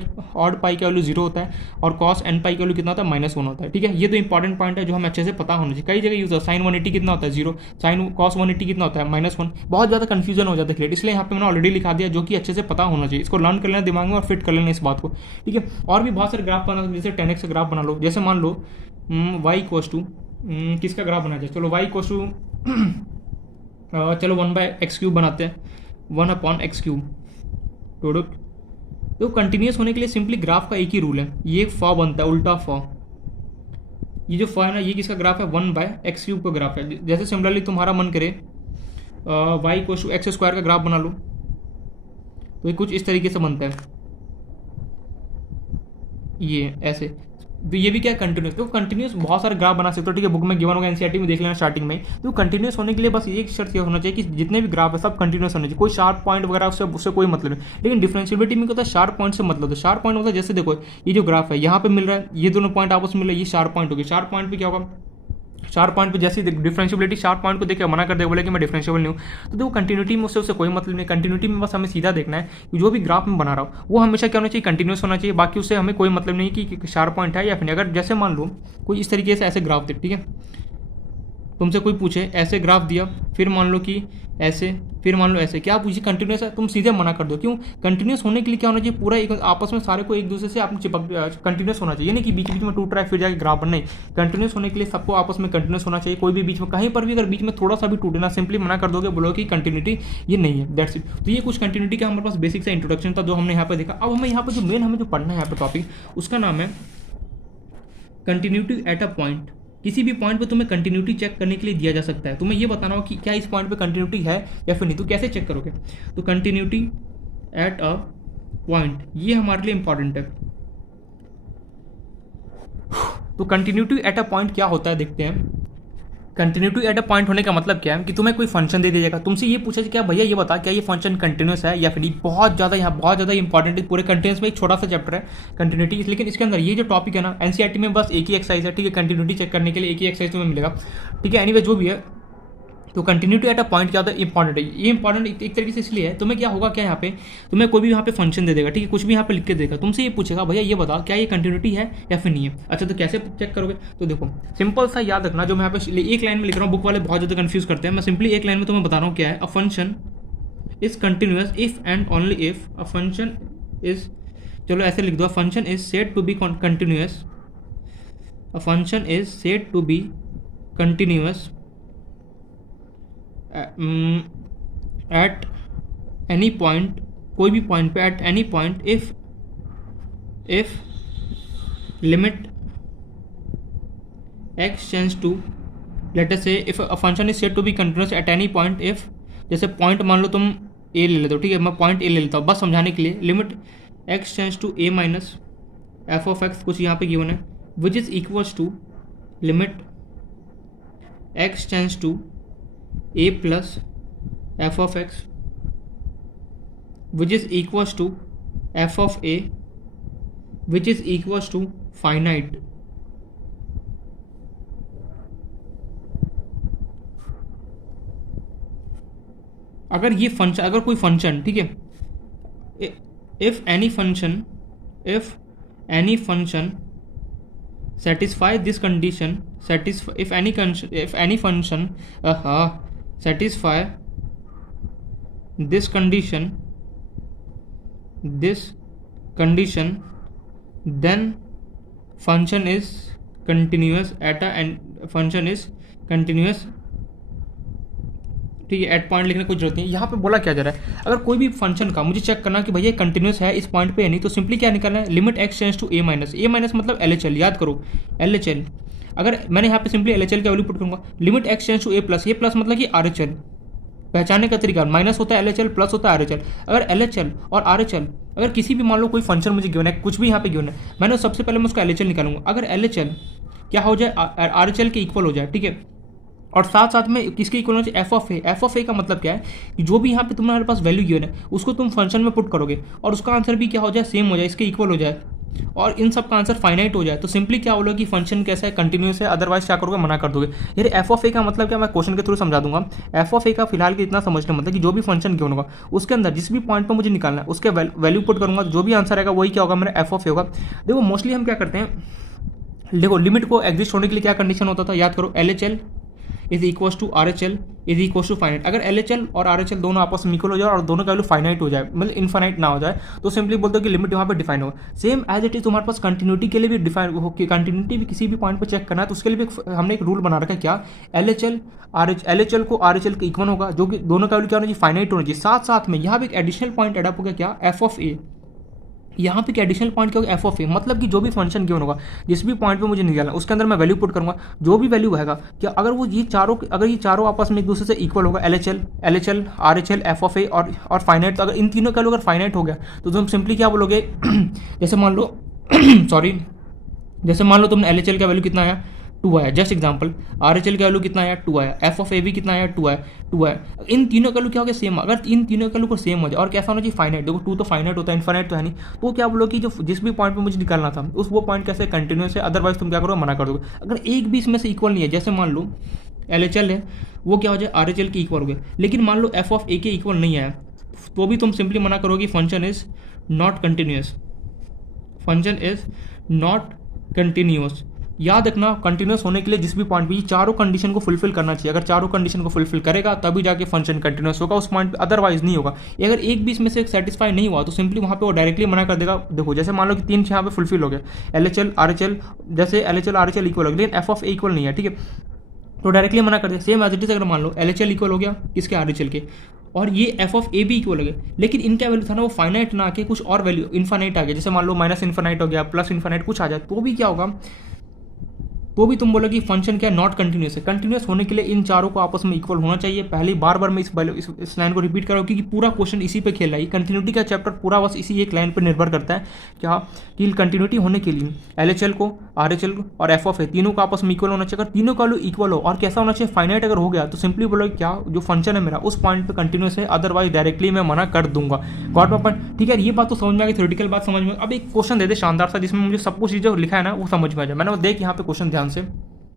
का वैल्यू 0 होता है और कॉस n पाई का वैल्यू कितना होता है -1 होता है, ठीक है। ये तो इंपॉर्टेंट पॉइंट है जो हमें अच्छे से पता होना चाहिए। कई जगह यूज होता है साइन 180 कितना होता है 0, साइन कॉस 180 कितना होता है -1, बहुत ज़्यादा कंफ्यूजन हो जाता है क्लियर, इसलिए यहाँ पे मैंने ऑलरेडी लिखा दिया जो कि अच्छे से पता होना चाहिए। इसको लर्न कर लेना दिमाग में और फिट कर लेना इस बात को, ठीक है। और भी बहुत सारे ग्राफ बना, जैसे 10x का ग्राफ बना लो। जैसे मान लो y इक्वल्स टू किसका ग्राफ बना जाए, चलो y इक्वल्स टू चलो 1/x³ बनाते हैं, 1/x³ प्रोडक्ट। तो कंटिन्यूस होने के लिए सिंपली ग्राफ का एक ही रूल है, ये फॉ बनता है उल्टा फॉ। ये जो फॉ है ना, ये किसका ग्राफ है 1/x³ का ग्राफ है। जैसे सिमिलरली तुम्हारा मन करे y इक्वल्स टू x² का ग्राफ बना लो, तो ये कुछ इस तरीके से बनता है, ये ऐसे। तो ये भी क्या है कंटिन्यूस, तो कंटिन्यूस बहुत सारे ग्राफ बना सकते हो, ठीक है। बुक में गिवन होगा, एनसीईआरटी में देख लेना स्टार्टिंग में। तो कंटिन्यूस होने के लिए बस एक शर्त ये होना चाहिए कि जितने भी ग्राफ है सब कंटिन्यूस होने चाहिए, कोई शार्प पॉइंट वगैरह उससे कोई मतलब नहीं। लेकिन डिफरेंशिएबिलिटी में क्या होता है, शार्प पॉइंट से मतलब होता है। शार्प पॉइंट होता है जैसे देखो ये जो ग्राफ है यहाँ पे मिल रहा है, ये दोनों पॉइंट आपस में मिल रहा है, ये शार्प पॉइंट हो गया। शार्प पॉइंट पे क्या होगा, शार्प पॉइंट पे जैसे डिफरेंशिएबिलिटी शार्प पॉइंट को देखकर मना कर दे, बोले कि मैं डिफरेंशिएबल नहीं हूँ, तो देखो कंटिन्यूटी में उससे कोई मतलब नहीं। कंटिन्यूटी में बस हमें सीधा देखना है कि जो भी ग्राफ में बना रहा हूँ वो हमेशा क्या होना चाहिए, कंटिन्यूस होना चाहिए। बाकी उससे हमें कोई मतलब नहीं कि शार्प पॉइंट है या फिर नहीं। अगर जैसे मान लो कोई इस तरीके से ऐसे ग्राफ दे, ठीक है, तुमसे कोई पूछे ऐसे ग्राफ दिया, फिर मान लो कि ऐसे, फिर मान लो ऐसे, क्या पूछिए कंटिन्यूस है, तुम सीधे मना कर दो। क्यों, कंटिन्यूस होने के लिए क्या होना चाहिए, पूरा एक आपस में सारे को एक दूसरे से आपने चिपक कंटिन्यूस होना चाहिए, नहीं कि बीच बीच में टूट रहा है फिर जाके ग्राफ बनना। नहीं, कंटिन्यूस होने के लिए सबको आपस में कंटिन्यूस होना चाहिए। कोई भी बीच में कहीं पर भी अगर बीच में थोड़ा सा भी टूटे ना, सिंपली मना कर दोगे, बोलो कि कंटिन्यूटी ये नहीं है, दैट्स इट। तो ये कुछ कंटिन्यूटी का हमारे पास बेसिक सा इंट्रोडक्शन था जो हमने यहाँ पे देखा। अब हमें यहाँ पर जो मेन हमें जो पढ़ना है यहाँ पे टॉपिक, उसका नाम है कंटिन्यूटी एट अ पॉइंट। किसी भी पॉइंट पे तुम्हें कंटिन्यूटी चेक करने के लिए दिया जा सकता है, तुम्हें ये बताना हो कि क्या इस पॉइंट पे कंटिन्यूटी है या फिर नहीं, तो कैसे चेक करोगे। तो कंटिन्यूटी एट अ पॉइंट ये हमारे लिए इंपॉर्टेंट है। तो कंटिन्यूटी एट अ पॉइंट क्या होता है देखते हैं। कंटिन्यूटी एट अ पॉइंट होने का मतलब क्या है कि तुम्हें कोई फंक्शन दे दिया जाएगा, तुमसे ये पूछा क्या भैया ये बता क्या ये फंक्शन कंटिन्यूस है या फिर नहीं। बहुत ज़्यादा इंपॉर्टेंट है, पूरे कंटिन्यूस में एक छोटा सा चैप्टर है कंटिन्यूटी, लेकिन इसके अंदर ये जो टॉपिक है ना एनसीईआरटी में बस एक ही एक्सरसाइज है, ठीक है। कंटिन्यूटी चेक करने के लिए एक ही एक्सरसाइज तुम्हें मिलेगा, ठीक है। एनीवे जो भी है, तो कंटिन्यूटी एट अ पॉइंट क्या होता है, इंपॉर्टेंट है। ये इंपॉर्टेंट एक तरीके से इसलिए है, तुम्हें क्या होगा क्या यहाँ पे, तुम्हें कोई भी यहाँ पे फंक्शन दे देगा, ठीक है, कुछ भी यहाँ पे लिख के देगा, तुमसे ये पूछेगा भैया ये बता क्या ये कंटिन्यूटी है या फिर नहीं है। अच्छा तो कैसे चेक करोगे, तो देखो सिंपल सा याद रखना, जो मैं यहाँ पे एक लाइन में लिख रहा हूँ, बुक वाले बहुत ज़्यादा कंफ्यूज करते हैं, मैं सिंपली एक लाइन में तुम्हें बता रहा हूँ क्या है। A function is continuous if and only if a function is, चलो ऐसे लिख दो, a function is said to be continuous, a function is said to be continuous at any point, कोई भी पॉइंट पे, at any point if limit x tends to, let us say if a function is said to be continuous at any point if, जैसे point मान लो तुम a ले लेते हो, ठीक है, मैं पॉइंट a ले लेता हूँ बस समझाने के लिए। Limit x tends to a minus f of x, कुछ यहाँ पे गिवन है, which is equals to limit x tends to a plus f of x which is equals to f of a which is equals to finite। अगर ये function, अगर कोई function, ठीक है, if any function satisfy this condition, if any function satisfy this condition, then function is continuous at a, and function is continuous, ठीक है। Eight point लिखने की कोई जरूरत नहीं। यहाँ पे बोला क्या जा रहा है, अगर कोई भी फंक्शन का मुझे चेक करना कि भैया कंटिन्यूस है इस पॉइंट पे या नहीं, तो सिंपली क्या निकालना है, limit x tends to a minus, a minus मतलब LHL, याद करो LHL। अगर मैंने यहाँ पे सिंपली LHL का वैल्यू पुट करूँगा, limit x tends to a plus, ये प्लस मतलब कि RHL, पहचानने का तरीका, माइनस होता है LHL, प्लस होता है RHL। अगर LHL और RHL अगर किसी भी मान लो कोई फंक्शन मुझे गिवन है, कुछ भी यहाँ पे गिवन है, मैंने सबसे पहले मैं उसका LHL निकालूंगा। अगर LHL क्या हो जाए, RHL के इक्वल हो जाए, ठीक है, और साथ साथ में किसके इक्वल होना चाहिए, F of A. F of A का मतलब क्या है कि जो भी यहाँ पे तुम्हारे पास वैल्यू गिवन है उसको तुम फंक्शन में पुट करोगे और उसका आंसर भी क्या हो जाए, सेम हो जाए, इसके इक्वल हो जाए, और इन सब का आंसर फाइनाइट हो जाए तो सिंपली क्या बोलोगे कि फंक्शन कैसा है, कंटिन्यूस है, अदरवाइज क्या करोगे, मना कर दोगे। यार एफ ऑफ ए का मतलब क्या, मैं क्वेश्चन के थ्रू समझा दूंगा। एफ ऑफ ए का फिलहाल के इतना समझना मतलब कि जो भी फंक्शन क्यों होगा उसके अंदर जिस भी पॉइंट पर मुझे निकालना है उसके वैल्यू पुट करूंगा, जो भी आंसर आएगा वही क्या होगा, मेरा एफ ऑफ ए होगा। देखो मोस्टली हम क्या करते हैं, देखो लिमिट को एग्जिस्ट होने के लिए क्या कंडीशन होता था, याद करो, L H L is equal to R H L is equal to finite. अगर एल एच एल और आर एच एल दोनों आपस में इक्वल हो जाए और दोनों का वैल्यू फाइनाइट हो जाए, मतलब इनफाइनाइट ना हो जाए, तो सिंपली बोलते हो कि लिमिट वहाँ पर डिफाइन होगा। सेम एज इट इज तुम्हारे पास कंटिन्यूटी के लिए भी डिफाइन हो, कि कंटिन्यूटी भी किसी भी पॉइंट पर चेक करना है तो उसके लिए भी हमने एक रूल बना रखा है, क्या, एल एच एल को आर एच एल के इक्वल होगा, जो कि दोनों का वैल्यू क्या होना चाहिए, फाइनाइट होना चाहिए। साथ साथ में यहाँ भी एक एडिशनल पॉइंट एडअप हो गया, क्या, एफ ऑफ ए। यहाँ पे क्या एडिशनल पॉइंट क्या होगा, एफ ऑफ ए, मतलब कि जो भी फंक्शन गिवन होगा जिस भी पॉइंट पे मुझे निकालना उसके अंदर मैं वैल्यू पुट करूंगा, जो भी वैल्यू रहेगा क्या, अगर वो ये चारों आपस में एक दूसरे से इक्वल होगा, L H L R H L F of A और फाइनाइट, तो अगर इन तीनों का अगर फाइनाइट हो गया तो तुम सिंपली क्या बोलोगे जैसे मान लो सॉरी, जैसे मान लो तुमने एल एच एल का वैल्यू कितना आया, 2 आया, just example, are H L का वैल्यू कितना आया, 2 आया, एफ ऑफ ए भी कितना आया, 2 आया। इन तीनों का वैल्यू क्या हो गया, सेम। अगर इन तीनों का वैल्यू को सेम हो जाए और कैसा होना चाहिए, फाइनाइट। देखो 2 तो फाइनाइट होता है, इनफाइनाइट तो है नहीं, तो क्या बोलो कि जो जिस भी पॉइंट पे मुझे निकालना था उस वो पॉइंट कैसे कंटिन्यूस है, अदरवाइज तुम क्या करोगे, मना कर दोगे। अगर एक भी इसमें से इक्वल नहीं है, जैसे मान लो एल एच एल है वो क्या हो जाए, आर एच एल के इक्वल हो गए, लेकिन मान लो एफ ऑफ ए के इक्वल नहीं आया तो भी तुम सिंपली मना करोगे function is not continuous, function is not continuous. याद रखना कंटिन्यूस होने के लिए जिस भी पॉइंट पे चारों कंडीशन को फुलफिल करना चाहिए, अगर चारों कंडीशन को फुलफिल करेगा तभी जाके फंक्शन कंटिन्यूस होगा उस पॉइंट पे, अदरवाइज नहीं होगा। अगर एक भी इसमें से सेटिस्फाई नहीं हुआ तो सिंपली वहाँ पे वो डायरेक्टली मना कर देगा। देखो जैसे मान लो कि 3 यहाँ पे फुलफिल हो गया, L H L R H L, जैसे L H L R H L equal हो गया लेकिन एफ ऑफ ए इक्वल नहीं है, ठीक है, तो डायरेक्टली मना कर दिया। सेम एज इट इज अगर मान लो एल एच एल इक्वल हो गया किसके, आर एच एल के, और ये एफ ऑफ ए भी इक्वल हो गया, लेकिन इनका वैल्यू था ना वो फाइनाइट ना आके कुछ और वैल्यू इनफाइनाइट आ गया, जैसे मान लो माइनस इनफाइनाइट हो गया, प्लस इनफाइनाइट कुछ आ जाए, तो भी क्या होगा, तो भी तुम बोलोगे फंक्शन क्या, नॉट कंटिन्यूस है। कंटिन्यूस होने के लिए इन चारों को आपस में इक्वल होना चाहिए। पहले बार बार मैं इस लाइन को रिपीट कर रहा हूँ क्योंकि पूरा क्वेश्चन इसी पे खेल रहा है। कंटिन्यूटी का चैप्टर पूरा बस इसी एक लाइन पर निर्भर करता है, क्या कि कंटिन्यूटी होने के लिए एल एच एल को, आर एच एल को और एफ ऑफ ए तीनों का आपस में इक्वल होना चाहिए। अगर तीनों का इक्वल हो और कैसा होना चाहिए, फाइनाइट अगर हो गया तो सिंपली बोलोगे क्या, जो फंक्शन है मेरा उस पॉइंट पर कंटिन्यूस है, अदरवाइज डायरेक्टली मैं मना कर दूंगा। गॉट माय पॉइंट, ठीक है। ये बात तो समझ में आ गई, थ्योरेटिकल बात समझ में। अब एक क्वेश्चन दे दे शानदार सा जिसमें मुझे सब कुछ जो लिखा है ना वो समझ में आ जाए। मैंने वो देख यहाँ पे क्वेश्चन ध्यान से,